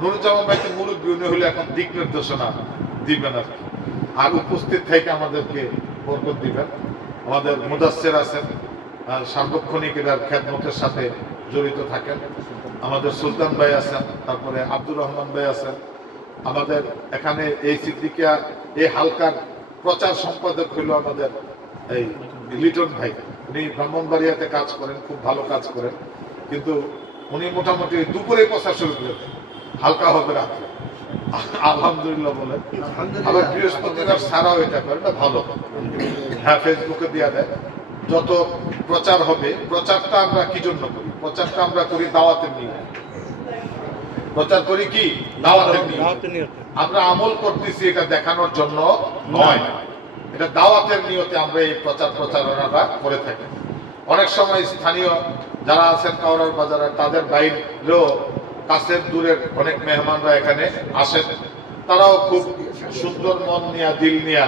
নুরুজ্জামান ভাইকে মুরব্বী, উনি হলে এখন দিক নির্দেশনা দিবেন আর কি। আর উপস্থিত থেকে আমাদেরকে বরকত দিবেন। আমাদের মুদাসসির আছেন, সার্বক্ষণিক এটার খেদমতের সাথে জড়িত থাকেন। আমাদের সুলতান ভাই আছেন, তারপরে আব্দুর রহমান ভাই আছেন। আমাদের এখানে এই সিদ্দিকিয়া এই হালকার প্রচার সম্পাদক হইল আমাদের এই লিটন ভাই। উনি ব্রাহ্মণবাড়িয়াতে কাজ করেন, খুব ভালো কাজ করেন, কিন্তু উনি মোটামুটি দুপুরে প্রচার শুরু করে দেন, হালকা হবে রাত্রে। আলহামদুলিল্লাহ বলেন। আবার বৃহস্পতিবার ছাড়াও এটা করেন, এটা ভালো। হ্যাঁ, ফেসবুকে দেওয়া দেয়। যত প্রচার হবে, প্রচারটা আমরা কি জন্য করি? প্রচারটা আমরা করি দাওয়াতের নিয়ে। প্রচার করি কি? দাওয়াতের নিয়ে। আমরা আমল করতেছি এটা দেখানোর জন্য নয়, এটা দাওয়াতের নিয়তে আমরা এই প্রচারণাটা করে থাকি। অনেক সময় স্থানীয় যারা আছেন কাউরার বাজারে, তাদের বাইরেও কাছের দূরের অনেক মেহমানরা এখানে আসেন, তারাও খুব সুন্দর মন নিয়ে, দিল নিয়ে,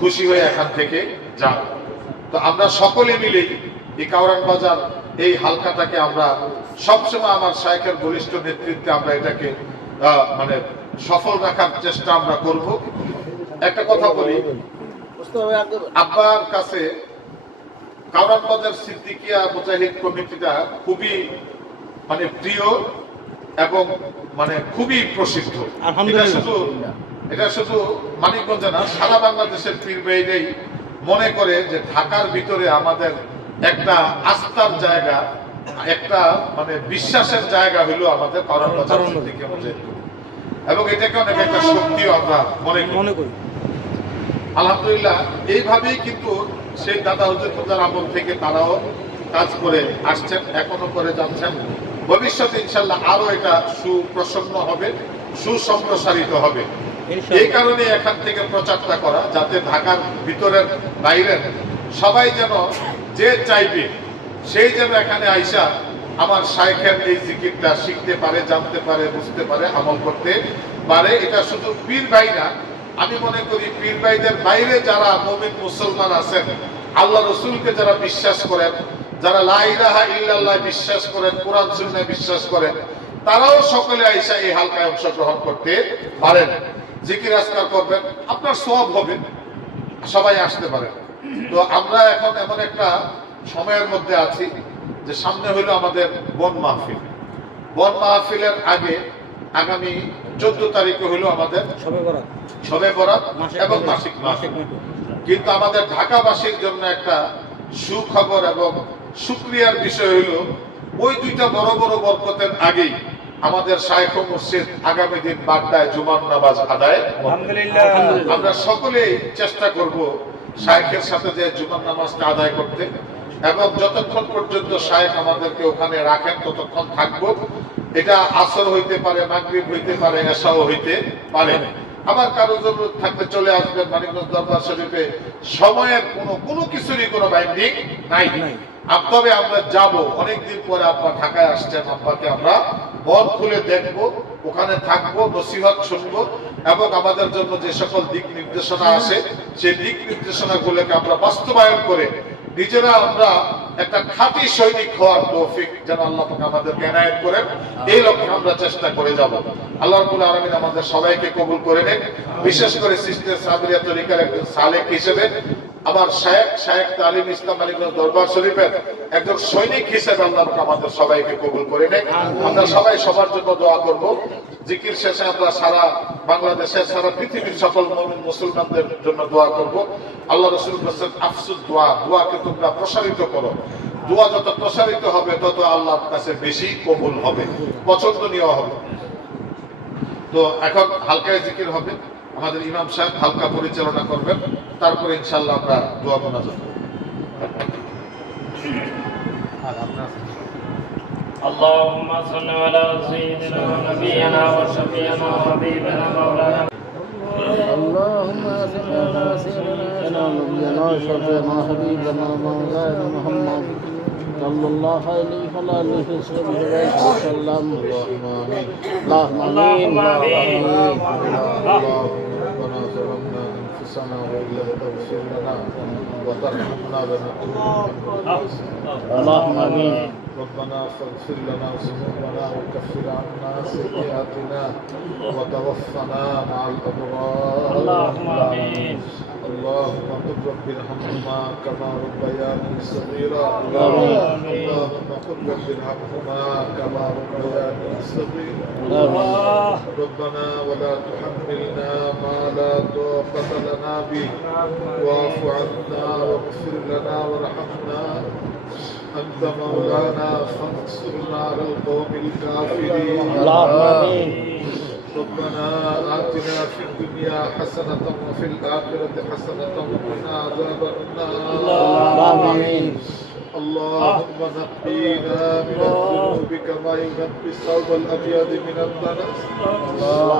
খুশি হয়ে এখান থেকে যান। তো আমরা সকলে মিলে এই কাউরান বাজার এই হালকাটাকে আমরা সবসময় আমার শাইখের বলিষ্ঠ নেতৃত্বে আমরা এটাকে মানে সফল রাখার চেষ্টা আমরা করব। একটা কথা বলি, আব্বার কাছে কাউরান বাজার সিদ্দিকিয়া মুজাহিদ কমিটিটা খুবই মানে প্রিয় এবং মানে খুবই প্রসিদ্ধ। এটা শুধু মানিকগঞ্জে না, সারা বাংলাদেশের পীর ভাইরাই মনে করে যে ঢাকার ভিতরে আমাদের একটা আস্থার জায়গা, একটা মানে বিশ্বাসের জায়গা হইলো আমাদের কাউরান বাজার সিদ্দিকিয়া মুজাহিদ কমিটি, এবং এটাকে অনেক একটা শক্তিও আমরা মনে করি। আলহামদুলিল্লাহ, এইভাবেই কিন্তু সেই দাদা হুজুর আমল থেকে তারাও কাজ করে আসছেন, এখনো করে যাচ্ছেন। ভবিষ্যতে ইনশাল্লাহ আরো এটা সুপ্রসন্ন হবে, সুসম্প্রসারিত হবে। এই কারণে এখান থেকে প্রচারটা করা, যাতে ঢাকার ভিতরের বাইরের সবাই যেন, যে চাইবে সেই যেন এখানে আইসা আমার শাইখের এই জিকিরটা শিখতে পারে, জানতে পারে, বুঝতে পারে, আমল করতে পারে। এটা শুধু পীর ভাই না, আমি মনে করি পীর ভাইদের বাইরে যারা মুমিন মুসলমান আছেন, আল্লাহ রসুলকে যারা বিশ্বাস করেন, যারা লা ইলাহা ইল্লাল্লাহ বিশ্বাস করেন, কোরআন সুন্নাহ বিশ্বাস করেন, তারাও সকলে আইসা এই হালকায় অংশগ্রহণ করতে পারেন, জিকির আজকার করবেন, আপনার সওয়াব হবে, সবাই আসতে পারেন। তো আমরা এখন এমন একটা সময়ের মধ্যে আছি যে সামনে হইলো আমাদের বন মাহফিল। বন মাহফিলের আগে আগামী 14 তারিখে হইলো আমাদের শবে বরাত এবং মাসিক মাহফিল। কিন্তু আমাদের ঢাকাবাসীর জন্য একটা সুখবর এবং শুকরিয়ার বিষয় হইল, ওই দুইটা বড় বড় বরকতের আগেই আমাদের শাইখ মসজিদ আগামী দিন বাড্ডায় জুমার নামাজ আদায়। আমরা সকলেই চেষ্টা করব শাইখের সাথে যে জুমার নামাজটা আদায় করতে, এবং যতক্ষণ পর্যন্ত শাইখ আমাদেরকে ওখানে রাখেন ততক্ষণ থাকবো। এটা আসর হইতে পারে, মাগরিব হইতে পারে, এশাও হইতে পারে। আবার কারো জরুরত থাকতে চলে আসবেন মানিকগঞ্জ দরবার শরীফে। সময়ের কোনো কিছুরই কোনো বাইন্ডিং নাই। তবে আমরা যাব, অনেকদিন পরে আব্বা ঢাকায় আসছেন, আব্বাকে আমরা মন খুলে দেখবো, ওখানে থাকবো, নসিহত শুনবো, এবং আমাদের জন্য যে সকল দিক নির্দেশনা আসে সেই দিক নির্দেশনা গুলোকে আমরা বাস্তবায়ন করে নিজেরা আমরা একটা খাঁটি সৈনিক হওয়ার তৌফিক যেন আল্লাহ পাক আমাদেরকে এনায়েত করেন, এই লক্ষ্যে আমরা চেষ্টা করে যাব। আল্লাহ রাব্বুল আলামিন আমাদের সবাইকে কবুল করে নেন। বিশেষ করে সিস্টার সাবরিয়া তরিকার একজন সালেক হিসেবে আমার শায়েখ তালিম ইসলাম মানিকগঞ্জ দরবার শরীফের একজন সৈনিক হিসেবে আল্লাহ পাক আমাদের সবাইকে কবুল করে নেন। আমরা সবাই সবার জন্য দোয়া করব। জিকির শেষে আমরা সারা বাংলাদেশের, সারা পৃথিবীর সকল মুমিন মুসলমানদের জন্য দোয়া করব। আল্লাহ রাসূল বলেছেন, আফসুদ দোয়া, দোয়াকে তোমরা প্রসারিত করো। দোয়া যত প্রসারিত হবে তত আল্লাহর কাছে বেশি কবুল হবে, পছন্দনীয় হবে। তো এখন হালকায় জিকির হবে, আমাদের ইমাম সাহেব হালকা পরিচালনা করবেন, তারপরে ইনশাআল্লাহ আমরা দোয়া মোনাজাত করব। اللهم صل على سيدنا ونبينا وشفيعنا وحبيبنا مولانا اللهم صل على سيدنا ونبينا وشفيعنا وحبيبنا مولانا محمد صلى الله عليه وعلى اله وصحبه وسلم. اللهم امين. ربنا ظلمنا انفسنا وان لم تغفر لنا وترحمنا لنكونن من الخاسرين. اللهم امين. ربنا فاغفر لنا ذنوبنا وكفر عنا سيئاتنا وتوفنا مع الأبرار. اللهم آمين. اللهم قل رب ارحمهما كما ربياني صغيرا. آمين. اللهم قل رب ارحمهما كما ربياني صغيرا. الله. ربنا ولا تحملنا ما لا طاقة لنا به واعف عنا واغفر لنا وارحمنا أنت مولانا فانصرنا على القوم الكافرين. اللهم آمين. ربنا آتنا في الدنيا حسنة وفي الآخرة حسنة وقنا عذاب النار. اللهم آمين. اللهم نقينا من الذنوب كما ينقي الثوب الأبيض من الدنس.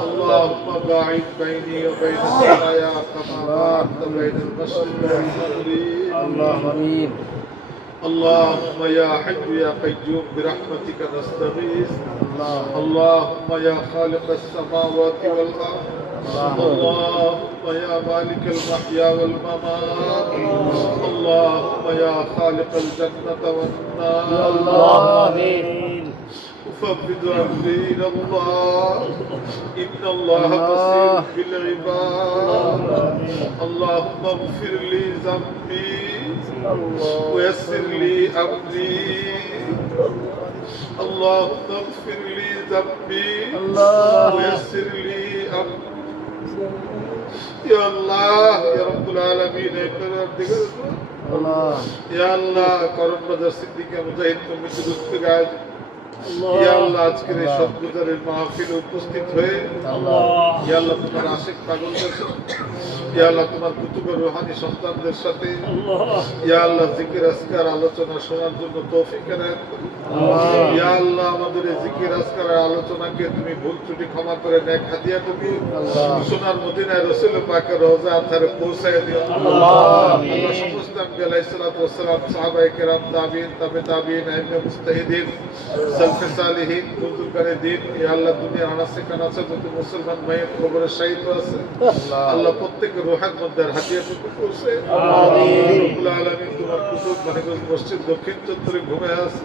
اللهم باعد بيني وبين الخطايا كما باعدت بين المشرق والمغرب. اللهم آمين. اللهم يا حي يا قيوم برحمتك نستغيث. اللهم يا خالق السماوات والأرض. اللهم يا مالك المحيا والممات. اللهم يا خالق الجنة والنار. اللهم آمين. أفوض أمري إلى الله إن الله بصير بالعباد. اللهم اغفر لي ذنبي ويسر لي أمري. اللهم اغفر لي ذنبي ويسر لي أمري. يا الله يا رب العالمين يا الله করুণ বাজার সিদ্দিক মুজাহিদ কমিটির উদ্যোগে ইয়া আল্লাহ আজকের এই সৎগুজারের মাহফিলে উপস্থিত হয়ে ইয়া আল্লাহ তোমার আশিক পাগলদের সাথে ইয়া আল্লাহ তোমার কুতুবের রূহানি সন্তানদের সাথে ইয়া আল্লাহ জিকির আজকার আলোচনা শোনার জন্য তৌফিক এনায়েত করো। ইয়া আল্লাহ আমাদের এই জিকির আজকার আলোচনাকে তুমি ভুল ত্রুটি ক্ষমা করে নেক হাদিয়া কবি সোনার মদিনায় রাসূল পাকের রওজা আথারে পৌঁছায় দিও। আল্লাহ সমস্ত আম্বিয়া আলাইহিস সালাতু ওয়াস সালাম সাহাবায়ে কেরাম তাবিঈন তাবে তাবিঈন আইম্মে মুজতাহিদিন সালফে সালিহিন বুজুর্গানে দ্বীন ইয়া আল্লাহ দুনিয়ার আনাসে কানাসে যত মুসলমান ভাইয়ের কবরে শাহীদ আছে আল্লাহ প্রত্যেকের রূহের মধ্যে হাদিয়াটুকু পৌঁছে। আমিন। রব্বুল আলামিন তোমার কুতুব মানিকগঞ্জ মসজিদ দক্ষিণ চত্বরে ঘুরে আছে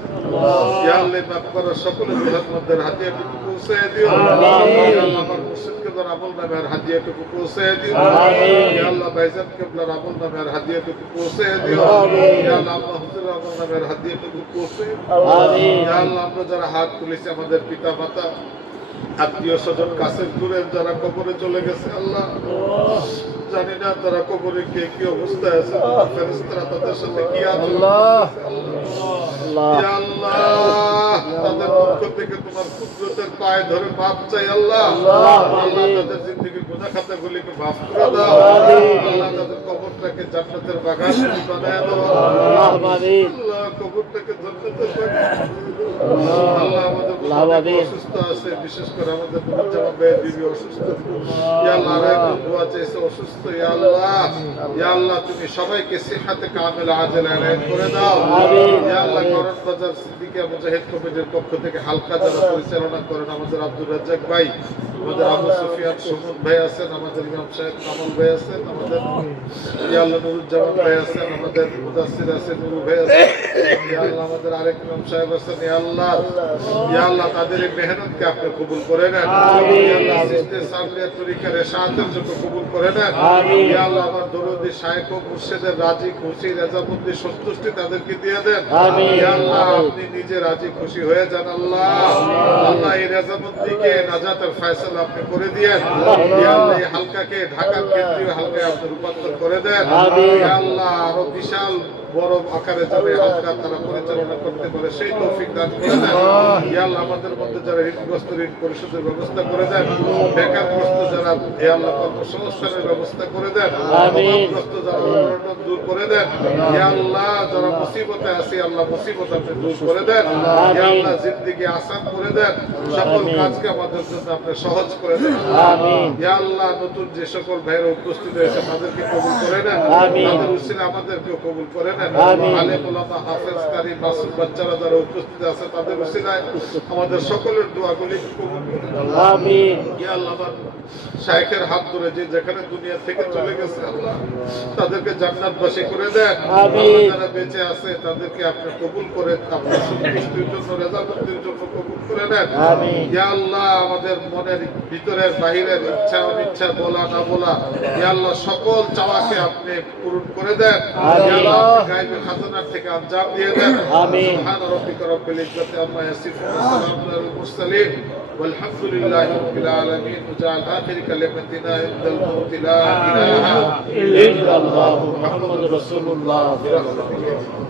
ইয়া আল্লাহ মাফ করো সকলের রূহের মধ্যে হাদিয়াটুকু পৌঁছে দিও। আমিন। ইয়া আল্লাহ আমার মুর্শিদকে তার আমল নামের হাদিয়াটুকু পৌঁছে দিও। আমিন। ইয়া আল্লাহ ভাইজান কিবলার আমল নামের হাদিয়াটুকু পৌঁছে দিও। আমিন। ইয়া আল্লাহ আম্মা হুজুরের আমল নামের হাদিয়াটুকু পৌঁছে। আমিন। ইয়া আল্লাহ আমরা যারা হাত তুলেছি আমাদের পিতা মাতা আত্মীয় স্বজন কাছের দূরের যারা কবরে চলে গেছে আল্লাহ জানি না তারা কবরে কে কি অবস্থায় আছে ফেরেশতারা তাদের সাথে কি আছে ইয়া আল্লাহ তাদের পক্ষ থেকে তোমার কুদরতের পায়ে ধরে মাপ চাই আল্লাহ। আল্লাহ তাদের জিন্দেগীর গুনাহ খাতাগুলিকে মাফ করে দাও। আল্লাহ তাদের কবরটাকে জান্নাতের বাগান বানায় দাও। আল্লাহ কবরটাকে জান্নাতের বাগান আল্লাহ আমাদের অসুস্থ আছে বিশেষ করে আমাদের জামা ভাইয়ের বিবি অসুস্থ ইয়া আল্লাহ আরেকজন দোয়া চাইছে অসুস্থ ইয়া আল্লাহ তুমি সবাইকে সিহাতে কামিল আজল এনায়েত করে দাও। ইয়া আল্লাহ করণ বাজার সিদ্দিকিয়া মুজাহিদ কমিটির পক্ষ থেকে হালকা যারা পরিচালনা করেন আমাদের আব্দুর রাজ্জাক ভাই আমাদের আবু সুফিয়ান সুমন ভাই আছেন আমাদের ইমাম সাহেব কামাল ভাই আছেন আমাদের ইয়া আল্লাহ নুরুজ্জামান ভাই আছেন আমাদের মুদাসসির আছেন নুরু ভাই আছেন ইয়া আল্লাহ আমাদের আরেক ইমাম সাহেব আছেন ইয়া আল্লাহ তাদের এই মেহনতকে আপনি কবুল করে নেন। ইয়া আল্লাহ সিস্তে সামলিয়া তরিকার ইরশাদের জন্য কবুল করে নেন। ইয়া আল্লাহ আমার দরদি শায়েখ ও মুর্শিদের রাজি খুশি রাজামন্দি সন্তুষ্টি তাদেরকে দিয়ে দেন। ইয়া আল্লাহ আপনি নিজে রাজি খুশি হয়ে যান আল্লাহ। আল্লাহ এই রাজামন্দিকে নাজাতের ফয়সালা আপনি করে দিয়েন। ইয়া আল্লাহ এই হালকাকে ঢাকার কেন্দ্রীয় হালকায় আপনি রূপান্তর করে দেন। ইয়া আল্লাহ আরো বিশাল বড় আকারে যাবে হালকা তারা পরিচালনা করতে পারে সেই তৌফিক দান করে দেন। ইয়া আল্লাহ আমাদের মধ্যে যারা ঋণগ্রস্ত ঋণ পরিশোধের ব্যবস্থা করে দেন বেকারগ্রস্ত যারা ইয়া আল্লাহ কর্মসংস্থানের ব্যবস্থা করে দেন অভাবগ্রস্ত যারা অনটন দূর করে দেন। ইয়া আল্লাহ যারা মুসিবতে আছে আল্লাহ মুসিবত আপনি দূর করে দেন। ইয়া আল্লাহ জিন্দেগি আসান করে দেন সকল কাজকে আমাদের জন্য আপনি সহজ করে দেন। ইয়া আল্লাহ নতুন যে সকল ভাইয়েরা উপস্থিত হয়েছে তাদেরকে কবুল করে নেন তাদের উসিলা আমাদেরকেও কবুল করে নেন। নেন। আমিন। আলেম ওলামা, হাফেজ, কারি, মাসুম বাচ্চারা যারা উপস্থিত আছে তাদের উসিলায় আমাদের সকলের দোয়াগুলি কবুল করে নেন। আমিন। ইয়া আল্লাহ, আমার শাইখের হাত ধরে যে যেখানে দুনিয়া থেকে চলে গেছে আল্লাহ তাদেরকে জান্নাতবাসী করে দেন। আমিন। আল্লাহ যারা বেঁচে আছে তাদেরকে আপনি কবুল করে আপনার সন্তুষ্টির জন্য, রেজামন্দির জন্য কবুল করে নেন। আমিন। ইয়া আল্লাহ, আমাদের মনের ভিতরের বাহিরের ইচ্ছা অনিচ্ছা, বলা না বলা, ইয়া আল্লাহ সকল চাওয়াকে আপনি পূরণ করে দেন। আমিন। ইয়া আল্লাহ, আপনি গায়বে খাজানার থেকে আঞ্জাম দিয়ে দেন। আমিন। সুবহান রাব্বিকা রাব্বিল ইজ্জাতি আম্মা ইয়াসিফুন ওয়া সালামুন আলাল মুরসালিন والحمد لله رب العالمين. وجعل آخر كلمتنا عند الموت لا إله إلا الله محمد رسول الله. إلا الله.